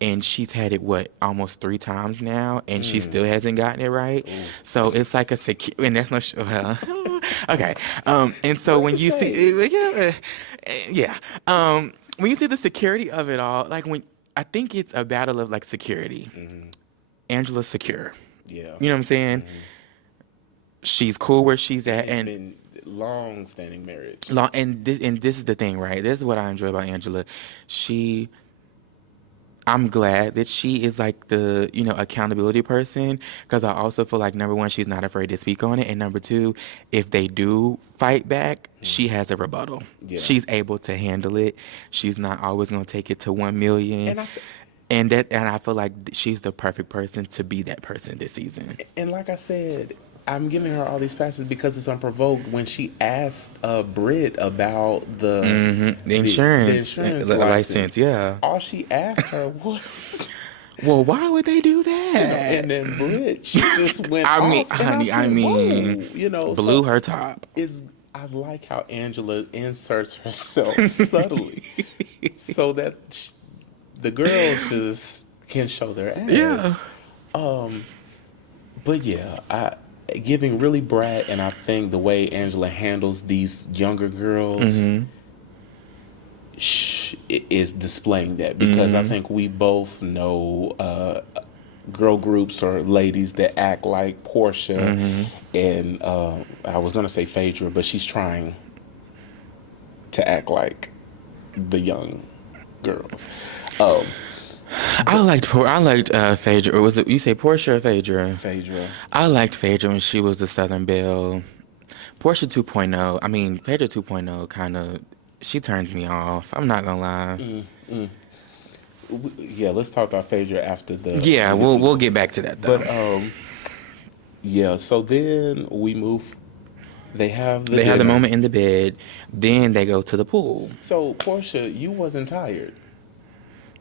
And she's had it, almost 3 times now, and she still hasn't gotten it right. So it's like a secure, and that's no, okay. And so when you see, when you see the security of it all, I think it's a battle of security. Angela's secure. Yeah. You know what I'm saying? She's cool where she's at, It's and been long-standing marriage. and this is the thing, right? This is what I enjoy about Angela. I'm glad that she is like the, accountability person, because I also feel like, number one, she's not afraid to speak on it. And number two, if they do fight back, she has a rebuttal. Yeah. She's able to handle it. She's not always going to take it to 1 million. And I feel like she's the perfect person to be that person this season. And like I said, I'm giving her all these passes because it's unprovoked. When she asked Britt about the insurance license, yeah. all she asked her was, well, why would they do that? And then Britt, she just went off. Honey, whoa, blew her top. I like how Angela inserts herself subtly so that the girls just can show their ass. Yeah. But yeah, giving really brat, and I think the way Angela handles these younger girls is displaying that, because I think we both know girl groups or ladies that act like Portia, and I was gonna say Phaedra, but she's trying to act like the young girls. I liked Phaedra. Or was it, you say Portia or Phaedra? Phaedra. I liked Phaedra when she was the Southern Belle. Portia 2.0. I mean, Phaedra 2.0 kind of, she turns me off. I'm not gonna lie. Yeah, let's talk about Phaedra after the. Yeah, we'll get back to that though. But yeah. So then we move. They have the moment in the bed. Then they go to the pool. So Portia, you wasn't tired.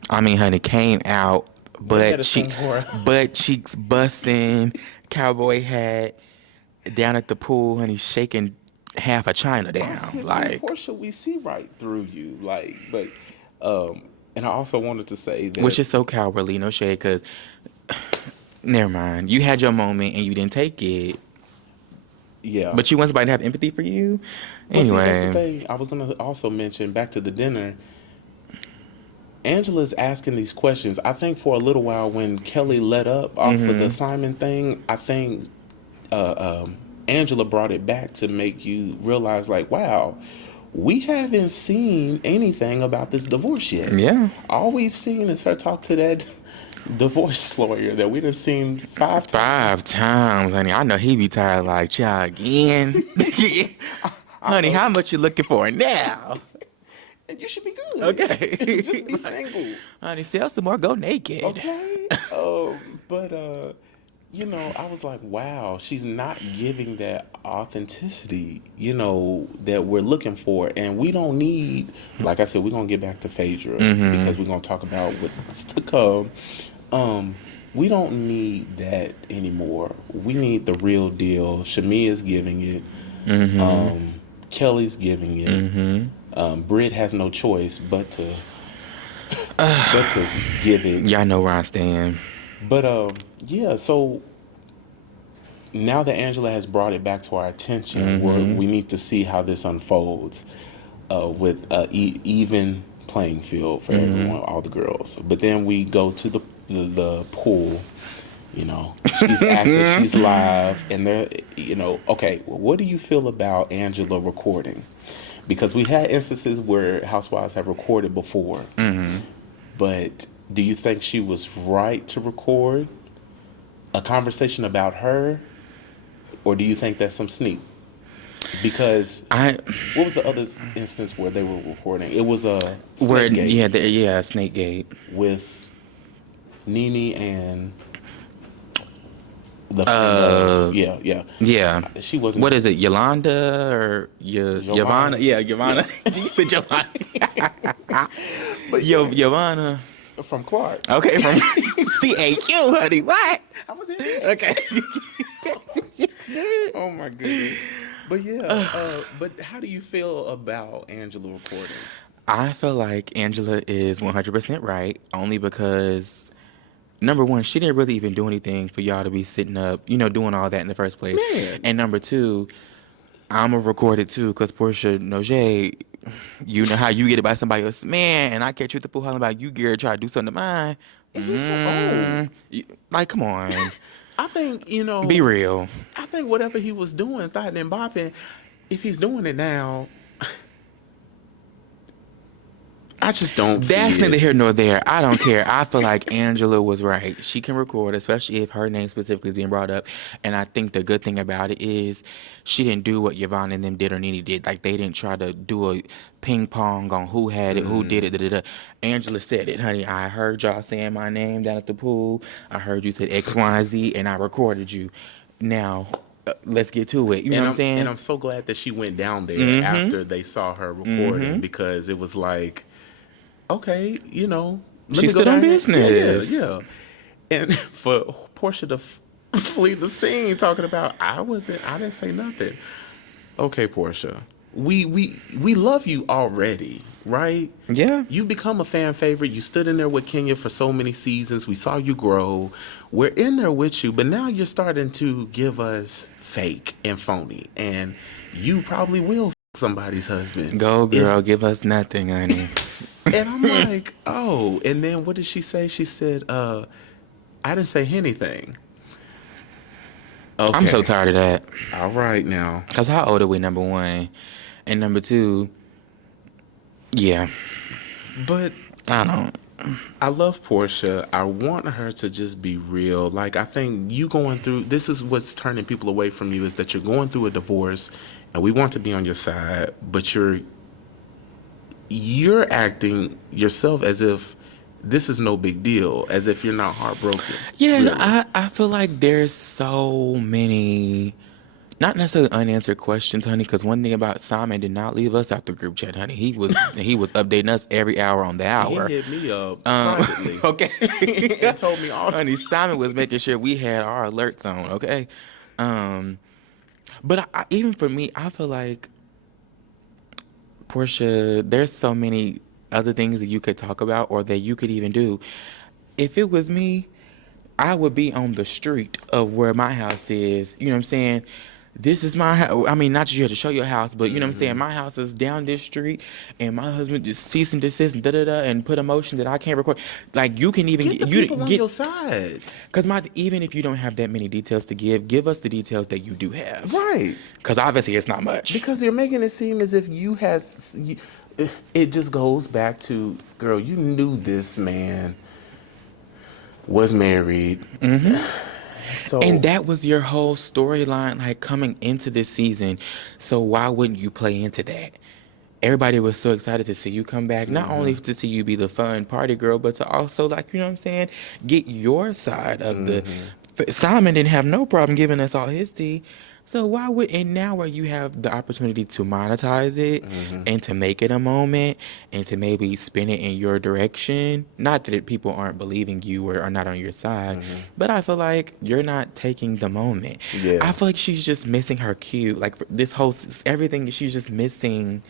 I mean, honey, came out, butt cheeks busting, cowboy hat, down at the pool, honey, shaking half of China down. Portia, we see right through you, but and I also wanted to say that, which is so cowardly, no shade, because never mind, you had your moment and you didn't take it. Yeah, but you want somebody to have empathy for you. Anyway, that's the thing. I was gonna also mention, back to the dinner, Angela's asking these questions. I think for a little while, when Kelly let up off of the Simon thing, I think Angela brought it back to make you realize, wow, we haven't seen anything about this divorce yet. Yeah. All we've seen is her talk to that divorce lawyer that we done seen 5 times. 5 times, honey. I know he be tired child, again. Honey, how much you looking for now? And you should be good. Okay. Just be single. Honey, sell some more, go naked. Okay. But I was like, wow, she's not giving that authenticity, that we're looking for. And we don't need, like I said, we're going to get back to Phaedra because we're going to talk about what's to come. We don't need that anymore. We need the real deal. Shamia's giving it. Kelly's giving it. Britt has no choice but to give it. Y'all know where I stand. But yeah, so now that Angela has brought it back to our attention, we need to see how this unfolds with even playing field for everyone, all the girls. But then we go to the pool. She's active, she's live, and they're, okay, well, what do you feel about Angela recording? Because we had instances where housewives have recorded before. But do you think she was right to record a conversation about her? Or do you think that's some sneak? Because what was the other instance where they were recording? It was a Snake Gate. Snake Gate. With Nene and the friend Yeah. She wasn't. What is it, Yolanda or Yavana? Yeah, Yavana. You said Yolanda. But Yavana. From Clark. Okay, from CAU, honey. What? I was in there. Okay. Oh my goodness. But but how do you feel about Angela recording? I feel like Angela is 100% right, only because, number one, she didn't really even do anything for y'all to be sitting up, doing all that in the first place. Man. And number two, I'm going to record it too, because Portia Noje, you know how you get it by somebody else. Man, and I catch you at the pool hollering about you, Gary, try to do something to mine. And he's so old. Like, come on. I think, Be real. I think whatever he was doing, thotting and bopping, if he's doing it now, I just don't see That's it. neither here nor there. I don't care. I feel like Angela was right. She can record, especially if her name specifically is being brought up. And I think the good thing about it is she didn't do what Yvonne and them did or Nene did. Like, they didn't try to do a ping pong on who had it, who did it, da-da-da. Angela said it, honey. I heard y'all saying my name down at the pool. I heard you said X, Y, and Z, and I recorded you. Now, let's get to it. You know what I'm saying? And I'm so glad that she went down there after they saw her recording because it was like, okay, She stood on business. Yeah. And for Portia to flee the scene talking about, I didn't say nothing. Okay, Portia, we love you already, right? Yeah. You become a fan favorite. You stood in there with Kenya for so many seasons. We saw you grow. We're in there with you, but now you're starting to give us fake and phony, and you probably will somebody's husband. Go, girl, give us nothing, honey. And I'm like, oh. And then what did she say? She said, I didn't say anything. Okay. I'm so tired of that. All right now. Because how old are we, number one? And number two, yeah. But I love Portia. I want her to just be real. Like, I think you going through, this is what's turning people away from you, is that you're going through a divorce and we want to be on your side, but you're acting yourself as if this is no big deal, as if you're not heartbroken. Yeah, really. I feel like there's so many, not necessarily unanswered questions, honey, because one thing about Simon did not leave us out the group chat, honey. He was updating us every hour on the hour. He hit me up privately. Okay. And told me all. Honey, Simon was making sure we had our alerts on, okay? But even for me, I feel like, Portia, there's so many other things that you could talk about or that you could even do. If it was me, I would be on the street of where my house is. You know what I'm saying? This is my house. I mean, not that you have to show your house, but you know what I'm saying? My house is down this street, and my husband just cease and desist and da-da-da and put a motion that I can't record. Like, you can even get the people on your side. Because even if you don't have that many details to give us the details that you do have. Right. Because obviously it's not much. Because you're making it seem as if it just goes back to, girl, you knew this man was married. So, and that was your whole storyline, like, coming into this season. So why wouldn't you play into that? Everybody was so excited to see you come back, not only to see you be the fun party girl, but to also, like, you know what I'm saying, get your side of Simon didn't have no problem giving us all his tea. So why would and now where you have the opportunity to monetize it and to make it a moment and to maybe spin it in your direction, not that people aren't believing you or are not on your side, but I feel like you're not taking the moment. I Yeah. feel like she's just missing her cue. Like this whole everything she's just missing.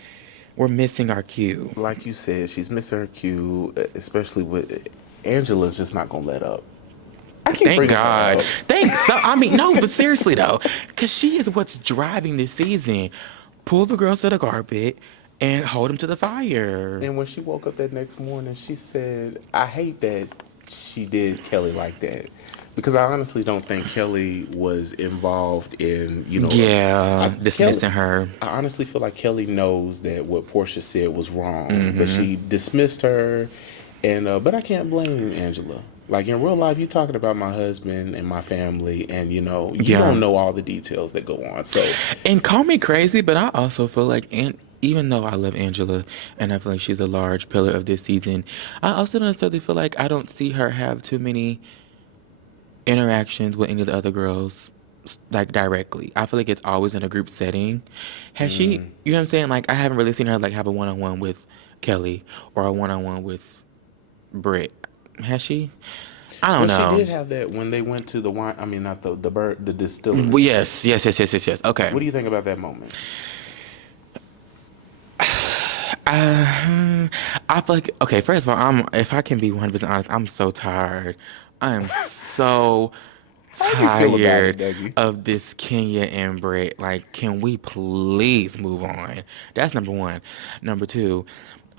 We're missing our cue. Like you said, she's missing her cue, especially with Angela's just not gonna let up. I keep Thank bringing her God. up. Thanks. So, I mean, no, but seriously though, because she is what's driving this season. Pull the girls to the carpet and hold them to the fire. And when she woke up that next morning, she said, I hate that she did Kelly like that. Because I honestly don't think Kelly was involved in, Yeah, Kelly, dismissing her. I honestly feel like Kelly knows that what Portia said was wrong, but Mm-hmm. she dismissed her. And but I can't blame Angela. Like in real life, you're talking about my husband and my family, and you Yeah. don't know all the details that go on. So And call me crazy, but I also feel like, and even though I love Angela and I feel like she's a large pillar of this season, I also don't necessarily feel like I don't see her have too many interactions with any of the other girls like directly. I feel like it's always in a group setting. Has she, you know what I'm saying? Like I haven't really seen her like have a one-on-one with Kelly or a one-on-one with Britt. Has she? I don't well, she know. did have that when they went to the wine. I mean, not the bird, the Well, distillery. yes. Okay. What do you think about that moment? I feel like okay. First of all, if I can be 100% honest, I'm so tired. I am so How do you feel about it, tired Dougie? of this Kenya and Brett. Like, can we please move on? That's number one. Number two,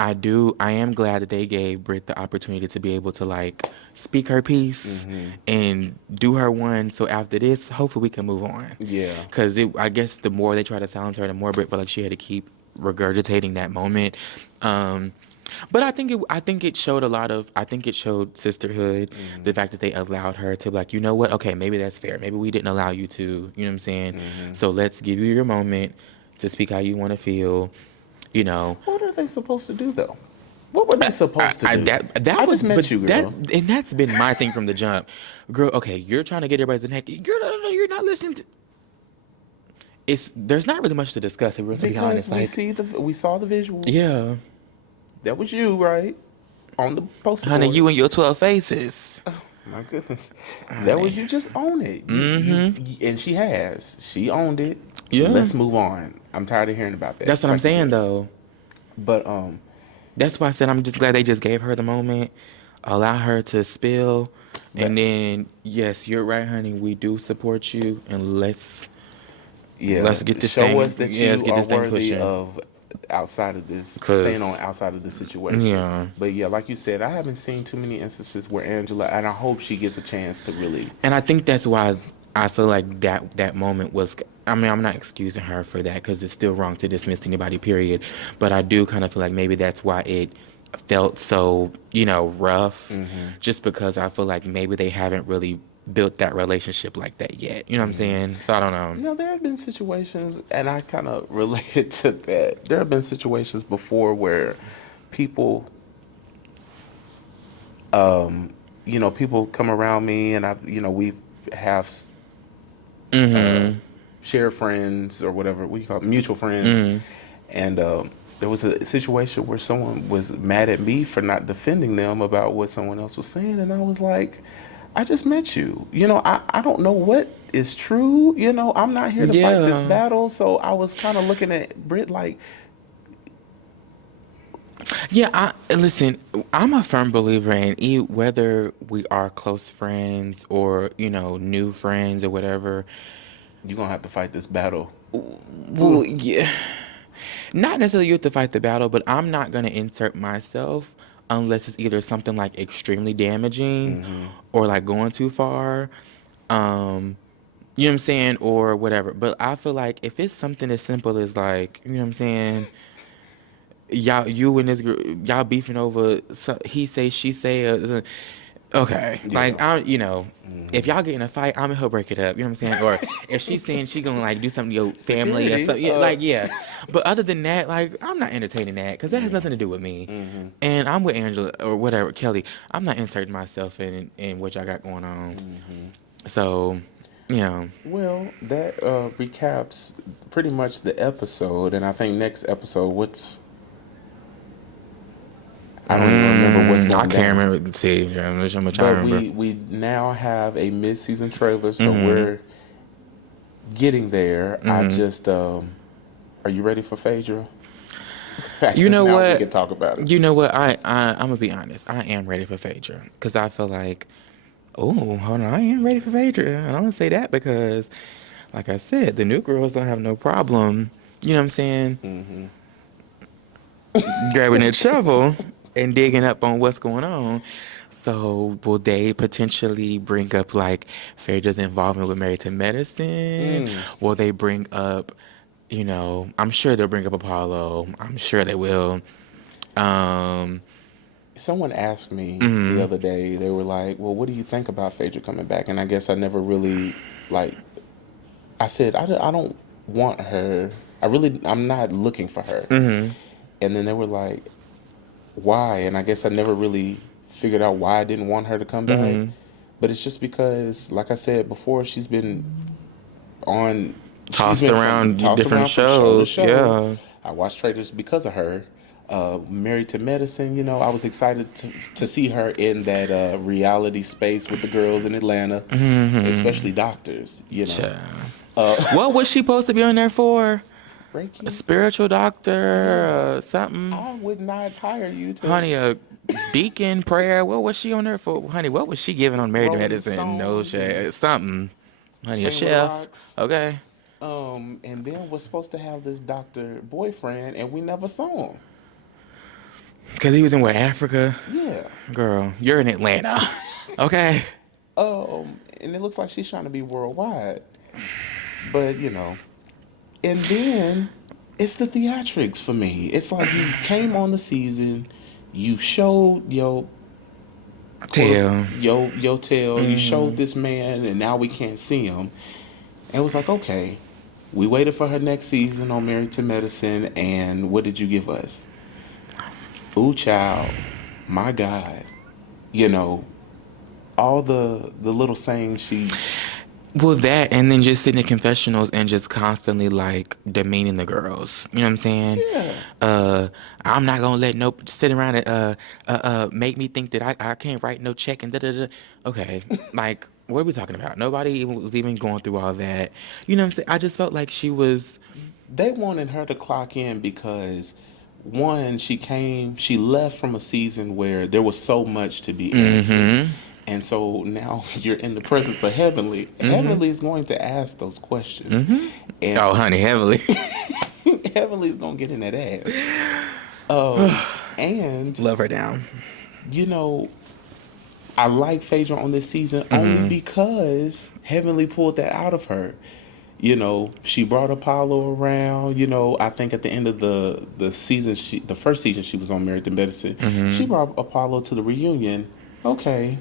I am glad that they gave Britt the opportunity to be able to like speak her piece and do her one. So after this, hopefully we can move on. Yeah. Cause I guess the more they try to silence her, the more Britt felt like she had to keep regurgitating that moment. Um, but I think it showed a lot of I think it showed sisterhood, the fact that they allowed her to be like, you know what, okay, maybe that's fair. Maybe we didn't allow you to, you know what I'm saying? So let's give you your moment to speak how you want to feel, you know. What are they supposed to do, though? What were they supposed to do? That I was just met you, that girl. and that's been my thing from the jump. Girl, okay, you're trying to get everybody's neck. You're not listening to there's not really much to discuss if we're gonna be Because honest. Like, we saw the visuals. yeah. That was you, right? On the poster Honey, board. you and your 12 faces. My goodness. That was Honey. you just own it. And she has. She owned it. Yeah. Let's move on. I'm tired of hearing about that. That's what I'm Like you saying said. though. But That's why I said I'm just glad they just gave her the moment, allow her to spill, that and then yes, you're right, honey. We do support you, and yeah, let's get this show thing us that yeah, let's you get are this thing worthy pushing. of outside of this, staying on Cause outside of the situation. yeah, But yeah, like you said, I haven't seen too many instances where Angela, and I hope she gets a chance to really. and I think that's why I feel like that moment was. I mean, I'm not excusing her for that because it's still wrong to dismiss anybody. Period. But I do kind of feel like maybe that's why it felt so rough, just because I feel like maybe they haven't really built that relationship like that yet. You know what I'm saying? So I don't know. There have been situations, and I kind of related to that. There have been situations before where people, people come around me, and we have Mm-hmm. shared friends or whatever we call it, mutual friends, and there was a situation where someone was mad at me for not defending them about what someone else was saying, and I was like, I just met you. I don't know what is true. I'm not here to fight this Yeah. battle. So I was kind of looking at Britt like, Yeah, listen, I'm a firm believer in whether we are close friends or, new friends or whatever. you're going to have to fight this battle. Well, yeah. Not necessarily you have to fight the battle, but I'm not going to insert myself unless it's either something like extremely damaging or like going too far. You know what I'm saying? Or whatever. But I feel like if it's something as simple as like, you know what I'm saying? You and this girl, y'all beefing over he say, she say, okay. Like, Yeah. if y'all get in a fight, I'm gonna help break it up. You know what I'm saying? Or if she's saying she gonna like do something to your family or Security. something, yeah, like, yeah. But other than that, like, I'm not entertaining that because that has nothing to do with me. And I'm with Angela or whatever, Kelly. I'm not inserting myself in what y'all got going on. So, you know, Well, that recaps pretty much the episode, and I think next episode, I don't even remember what's I going can't down. remember. See, I'm gonna try to But remember. we now have a mid-season trailer, so Mm-hmm. we're getting there. I Mm-hmm. just, are you ready for Phaedra? I You guess know now we can what? talk about it. You know what? I'm gonna be honest. I am ready for Phaedra because I feel like, oh, hold on, I am ready for Phaedra. And I don't say that because, like I said, the new girls don't have no problem. You know what I'm saying? Hmm. Grabbing that shovel and digging up on what's going on. So will they potentially bring up like Phaedra's involvement with Married to Medicine? Mm. Will they bring up, I'm sure they'll bring up Apollo. I'm sure they will. Um, Someone asked me the mhm, other day, they were like, well, what do you think about Phaedra coming back? And I guess I never really, like, I said, I don't want her. I'm not looking for her. mhm, And then they were like, why? And I guess I never really figured out why I didn't want her to come back. mhm. But it's just because, like I said before, on, she's Tossed been from around tossed different around from show to shows. show. Yeah. I watched Traders because of her. Married to Medicine, I was excited to see her in that reality space with the girls in Atlanta, Hmm. especially doctors. Child. Uh, What was she supposed to be on there for? A Reiki, spiritual doctor, girl, something? I would not hire you to Honey, a deacon prayer. What was she on there for? Honey, what was she giving on Married to rolling Medicine? No stones and shade. Something. Honey, a playing with chef. rocks. Okay. And then was supposed to have this doctor boyfriend, and we never saw him. Because he was in what, Africa? Yeah. Girl, you're in Atlanta. Okay. And it looks like she's trying to be worldwide, but. And then it's the theatrics for me. It's like you came on the season, you showed Tell. your tail, you showed Hmm. this man, and now we can't see him. And it was like, okay, we waited for her next season on Married to Medicine, and what did you give us? Ooh, child, my God, you know all the little sayings she. Well, that and then just sitting in confessionals and just constantly like demeaning the girls. You know what I'm saying? Yeah. Uh, I'm not gonna let no sit around and make me think that I can't write no check and da da da. Okay, like what are we talking about? Nobody even was even going through all that. You know what I'm saying? I just felt like she was. They wanted her to clock in because one, she left from a season where there was so much to be answered. Mm-hmm. And so now you're in the presence of Heavenly. Mm-hmm. Heavenly is going to ask those questions. Mm-hmm. And Oh, honey, heavily. Heavenly is going to get in that ass. Um, and, Love her down. you know, I like Phaedra on this season only Mm-hmm. because Heavenly pulled that out of her. She brought Apollo around. I think at the end of the season, the first season she was on Married to Medicine, she Mm-hmm. brought Apollo to the reunion. Okay,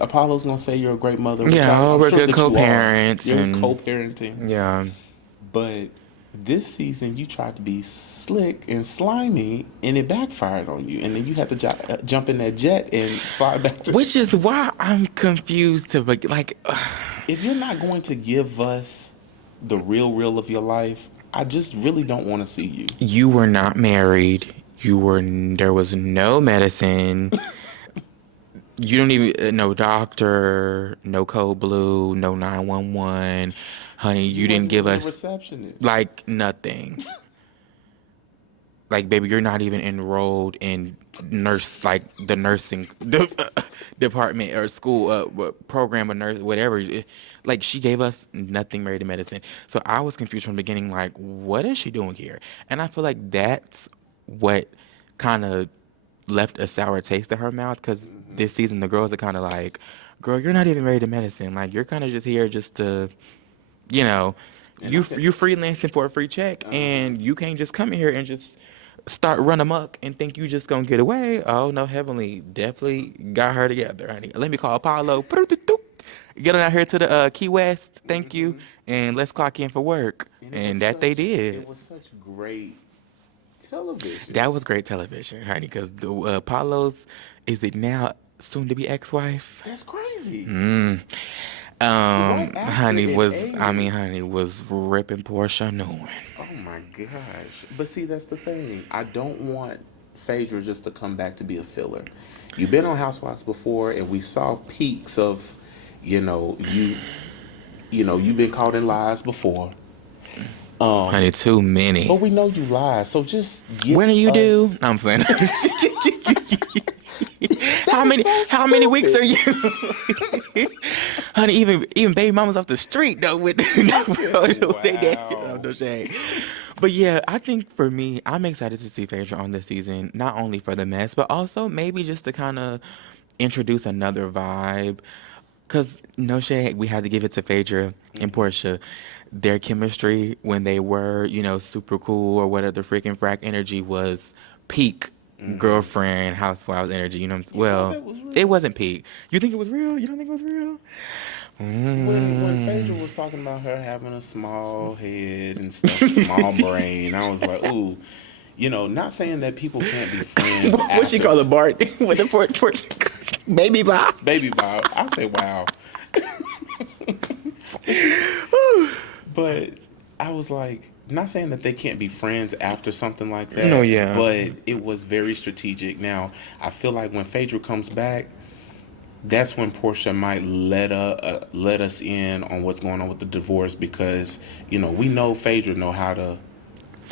Apollo's gonna say you're a great mother, which Yeah, oh, I'm we're sure good that you are. co-parents You're and co-parenting, yeah. but this season you tried to be slick and slimy, and it backfired on you. And then you had to jump in that jet and fly back to. Which is why I'm confused to like. If you're not going to give us the real of your life, I just really don't want to see you. You were not married. There was no medicine. You don't even no doctor, no code blue, no 911. Honey, You you didn't wasn't give even a us receptionist. like nothing. Like baby, you're not even enrolled in like the nursing department or school program or nurse whatever. Like she gave us nothing Married to Medicine. So I was confused from the beginning like what is she doing here? And I feel like that's what kind of left a sour taste in her mouth because Hmm. this season the girls are kind of like, girl, you're not even Married to Medicine. Like you're kind of just here just to, you know, And I you can. freelancing for a free check Uh huh. and you can't just come in here and just start run amok and think you just gonna get away. Oh no, Heavenly definitely got her together, honey. Let me call Apollo. Get on out here to the Key West. Thank you, Hmm. and let's clock in for work. And And that they it did. was such great television. That was great television, honey. Because the Apollo's is it now soon to be ex-wife? That's crazy. Mm. Right after Honey it was, I mean, aired. honey was ripping Portia new one. Oh my gosh. But see, that's the thing. I don't want Phaedra just to come back to be a filler. You've been on Housewives before, and we saw peaks of, you know, you've been caught in lies before. Honey, too many. But we know you lie, so just give When are you due? us. No, I'm saying. That is so How many weeks are stupid. you? Honey, even baby mamas off the street though with they dad. Oh, Wow. no shade. But yeah, I think for me, I'm excited to see Phaedra on this season, not only for the mess, but also maybe just to kind of introduce another vibe. Cause no shade, we had to give it to Phaedra and Portia. Their chemistry when they were, super cool or whatever the freaking frack energy was peak girlfriend housewives energy. You know what I'm saying? You thought Well, that was it real? wasn't peak. You think it was real? You don't think it was real? When Phaedra was talking about her having a small head and stuff, small brain, I was like, ooh, not saying that people can't be friends What she after call a Bart with the port baby Bob? baby Bob. I say wow. But I was like, not saying that they can't be friends after something like that. No, yeah. But it was very strategic. Now, I feel like when Phaedra comes back, that's when Portia might let us in on what's going on with the divorce because we know Phaedra know how to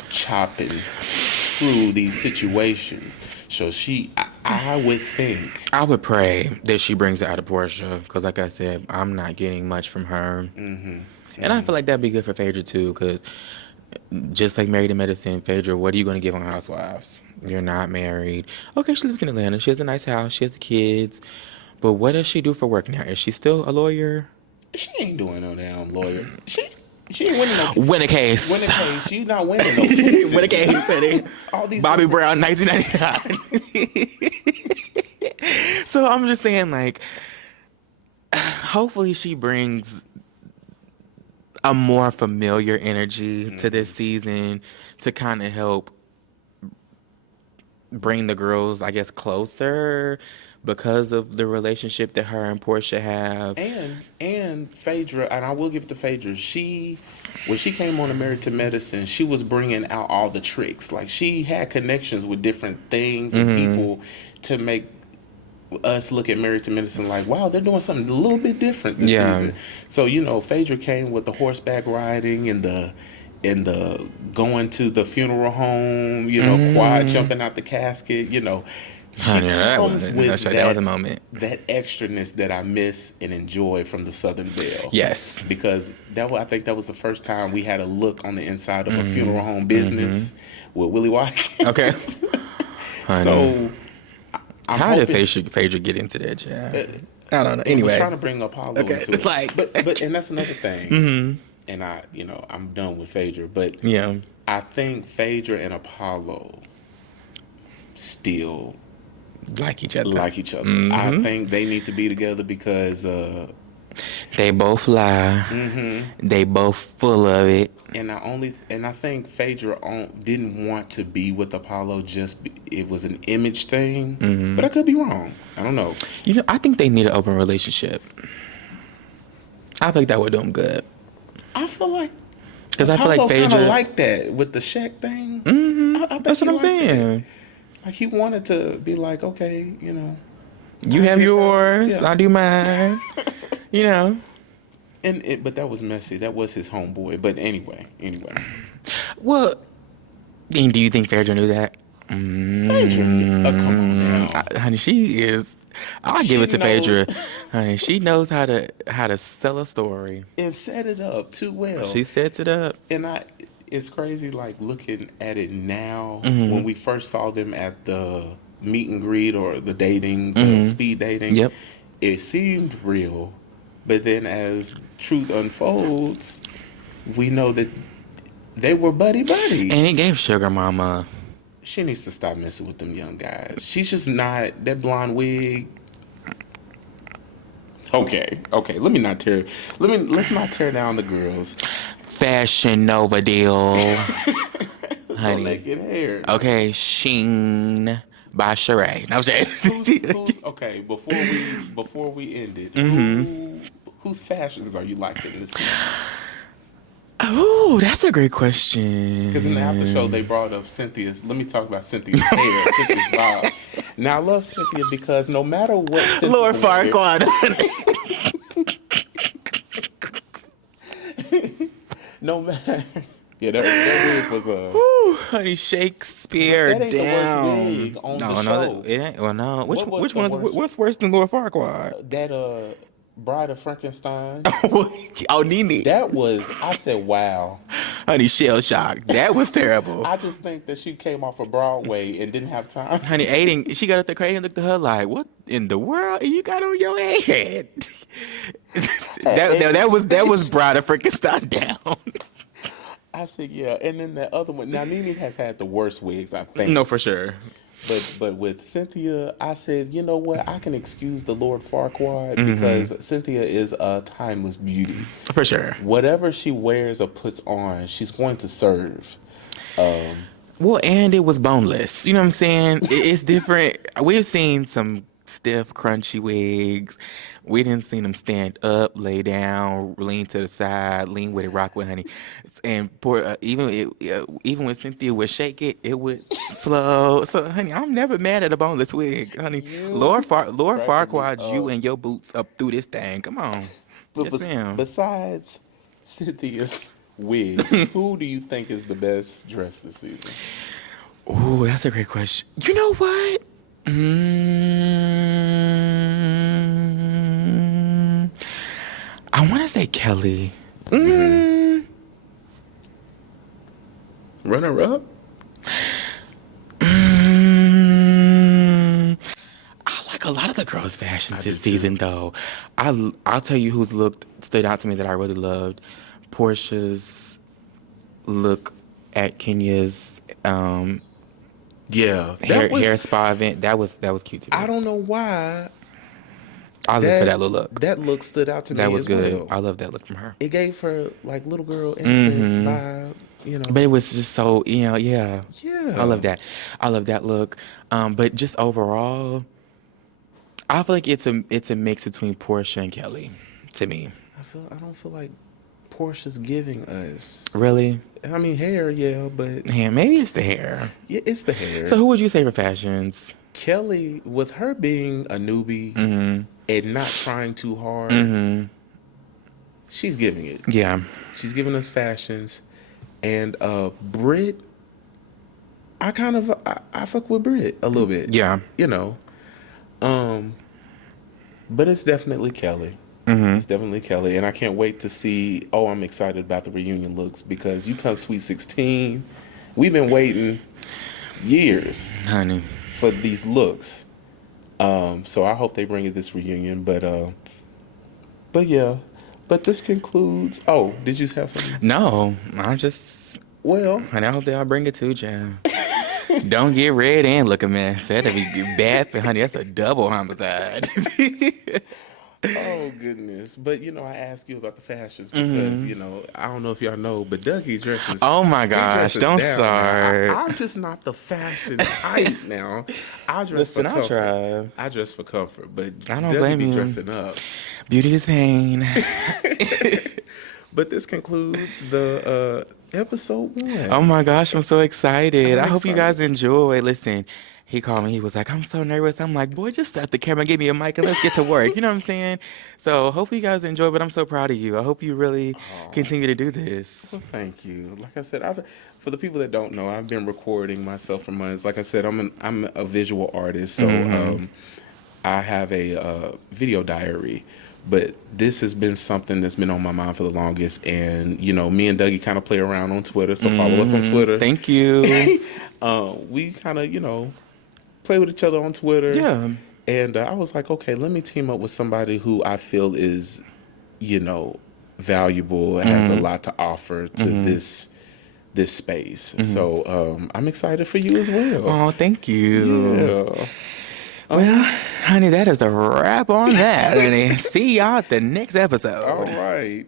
chop and screw these situations. So I would think. I would pray that she brings it out of Portia, because like I said, I'm not getting much from her. And I feel like that'd be good for Phaedra too, because just like Married to Medicine, Phaedra, what are you going to give on Housewives? You're not married. Okay, she lives in Atlanta. She has a nice house. She has kids. But what does she do for work now? Is she still a lawyer? She ain't doing no damn lawyer. She ain't winning no Win a case. Win a case. She not winning no cases. Win a case, honey. All these Bobby different- Brown, 1999. So I'm just saying, like, hopefully she brings a more familiar energy to this season to kind of help bring the girls, I guess, closer because of the relationship that her and Portia have. And Phaedra, and I will give it to Phaedra. When she came on to Married to Medicine, she was bringing out all the tricks. Like she had connections with different things and people to make us look at Married to Medicine like, wow, they're doing something a little bit different this season. So Phaedra came with the horseback riding and the going to the funeral home, quiet jumping out the casket, She Honey, comes with that was a moment. that extraness that I miss and enjoy from the Southern Belle. Yes. Because I think that was the first time we had a look on the inside of a funeral home business with Willie Watkins. Okay. So how did Phaedra get into that, child? I don't know. I was Anyway, trying to bring Apollo into it. it's like, but and that's another thing. And I'm done with Phaedra, but yeah, I think Phaedra and Apollo still like each other. I think they need to be together because They both lie. They both full of it. and I think Phaedra didn't want to be with Apollo. It was an image thing, but I could be wrong. I don't know. I think they need an open relationship. I think that would do them good. I feel like Because I feel like kind of Phaedra. like that with the Shaq thing. I think That's he what I'm liked it. saying. Like he wanted to be like, okay, You have yours. Yeah. I do mine. But that was messy. That was his homeboy. But anyway. Well, and do you think Phaedra knew that? Phaedra, come on now. Honey, she is. I'll give it to Phaedra. Honey, she knows how to sell a story. And set it up too well. She sets it up. And it's crazy, like looking at it now. When we first saw them at the meet and greet or the dating, the speed dating. Yep. It seemed real, but then as truth unfolds, we know that they were buddy. And it gave Sugar Mama. She needs to stop messing with them young guys. She's just not that blonde wig. Okay. Let's not tear down the girls. Fashion Nova deal. Honey. Naked hair. Okay, Sheen by Sheree. No, I'm saying. Okay, before we end it, whose fashions are you liking this season? Oh, that's a great question. Because in the after show, they brought up Cynthia's. Let me talk about Cynthia's hair, Cynthia's vibe. Now, I love Cynthia because no matter what Cynthia Lord wears, Farquaad. no matter. Yeah, that wig was Whew, honey, Shakespeare that ain't down. the worst wig on the show. It ain't. Well, no. What was Which the one's worst? what's worse than Lord Farquaad? That Bride of Frankenstein. Oh, Nene. That was. I said, wow. Honey, shell shock. That was terrible. I just think that she came off of Broadway and didn't have time. Honey, Aiden, she got up there crazy and looked at her like, what in the world you got on your head? that was Bride of Frankenstein down. I said, yeah. And then the other one. Now, Nene has had the worst wigs, I think. No, for sure. But with Cynthia, I said, you know what? I can excuse the Lord Farquaad because Cynthia is a timeless beauty. For sure. Whatever she wears or puts on, she's going to serve. Well, and it was boneless. You know what I'm saying? It's different. We've seen some stiff, crunchy wigs. We didn't see them stand up, lay down, lean to the side, lean with it, rock with, honey. And even when Cynthia would shake it, it would flow. So, honey, I'm never mad at a boneless wig, honey. Lord Farquaad, you and your boots up through this thing. Come on. But Yes, ma'am. besides Cynthia's wigs, who do you think is the best dressed this season? Ooh, that's a great question. You know what? I want to say Kelly. Runner up? I like a lot of the girls' fashions this season, though. I'll tell you whose look stood out to me that I really loved. Portia's look at Kenya's Yeah, hair spa event. That was cute too. I don't know why. I live for that little look. That look stood out to me. That was as good. well. I love that look from her. It gave her like little girl innocent vibe, you know. But it was just so, yeah. Yeah. I love that. I love that look. But just overall, I feel like it's a mix between Portia and Kelly, to me. I don't feel like Portia's giving us. Really? I mean, hair, yeah, but Yeah, maybe it's the hair. yeah, it's the hair. So who would you say for fashions? Kelly, with her being a newbie and not trying too hard, she's giving it. Yeah. She's giving us fashions. And Brit, I fuck with Brit a little bit. Yeah. You know. But it's definitely Kelly. It's definitely Kelly. And I can't wait to see, I'm excited about the reunion looks because you come Sweet 16. We've been waiting years, Honey. for these looks. So I hope they bring it this reunion. But yeah. But this concludes. Oh, did you have something? No, I just. Well, And I hope they all bring it too, Jam. Don't get red and look a mess. That'd be bad for honey. That's a double homicide. oh goodness. But I asked you about the fashions because I don't know if y'all know, but Dougie dresses. Oh my he gosh! dresses Don't down. start. I'm just not the fashion type now. I dress Listen, for I'll comfort. try. I dress for comfort, but I don't Dougie blame be you. dressing up. Beauty is pain. But this concludes the episode 1. Oh my gosh, I'm so excited. I'm I hope you excited. guys enjoy. Listen, he called me. He was like, I'm so nervous. I'm like, boy, just set the camera, give me a mic, and let's get to work. You know what I'm saying? So hope you guys enjoy, but I'm so proud of you. I hope you really continue to do this. Well, thank you. Like I said, for the people that don't know, I've been recording myself for months. Like I said, I'm a visual artist, so I have a video diary. But this has been something that's been on my mind for the longest. And, me and Dougie kind of play around on Twitter. So follow us on Twitter. Thank you. We kind of, play with each other on Twitter. Yeah. And I was like, okay, let me team up with somebody who I feel is, valuable, has a lot to offer to this space. So I'm excited for you as well. Oh, thank you. Yeah. Well, honey, that is a wrap on that, honey. See y'all at the next episode. All right.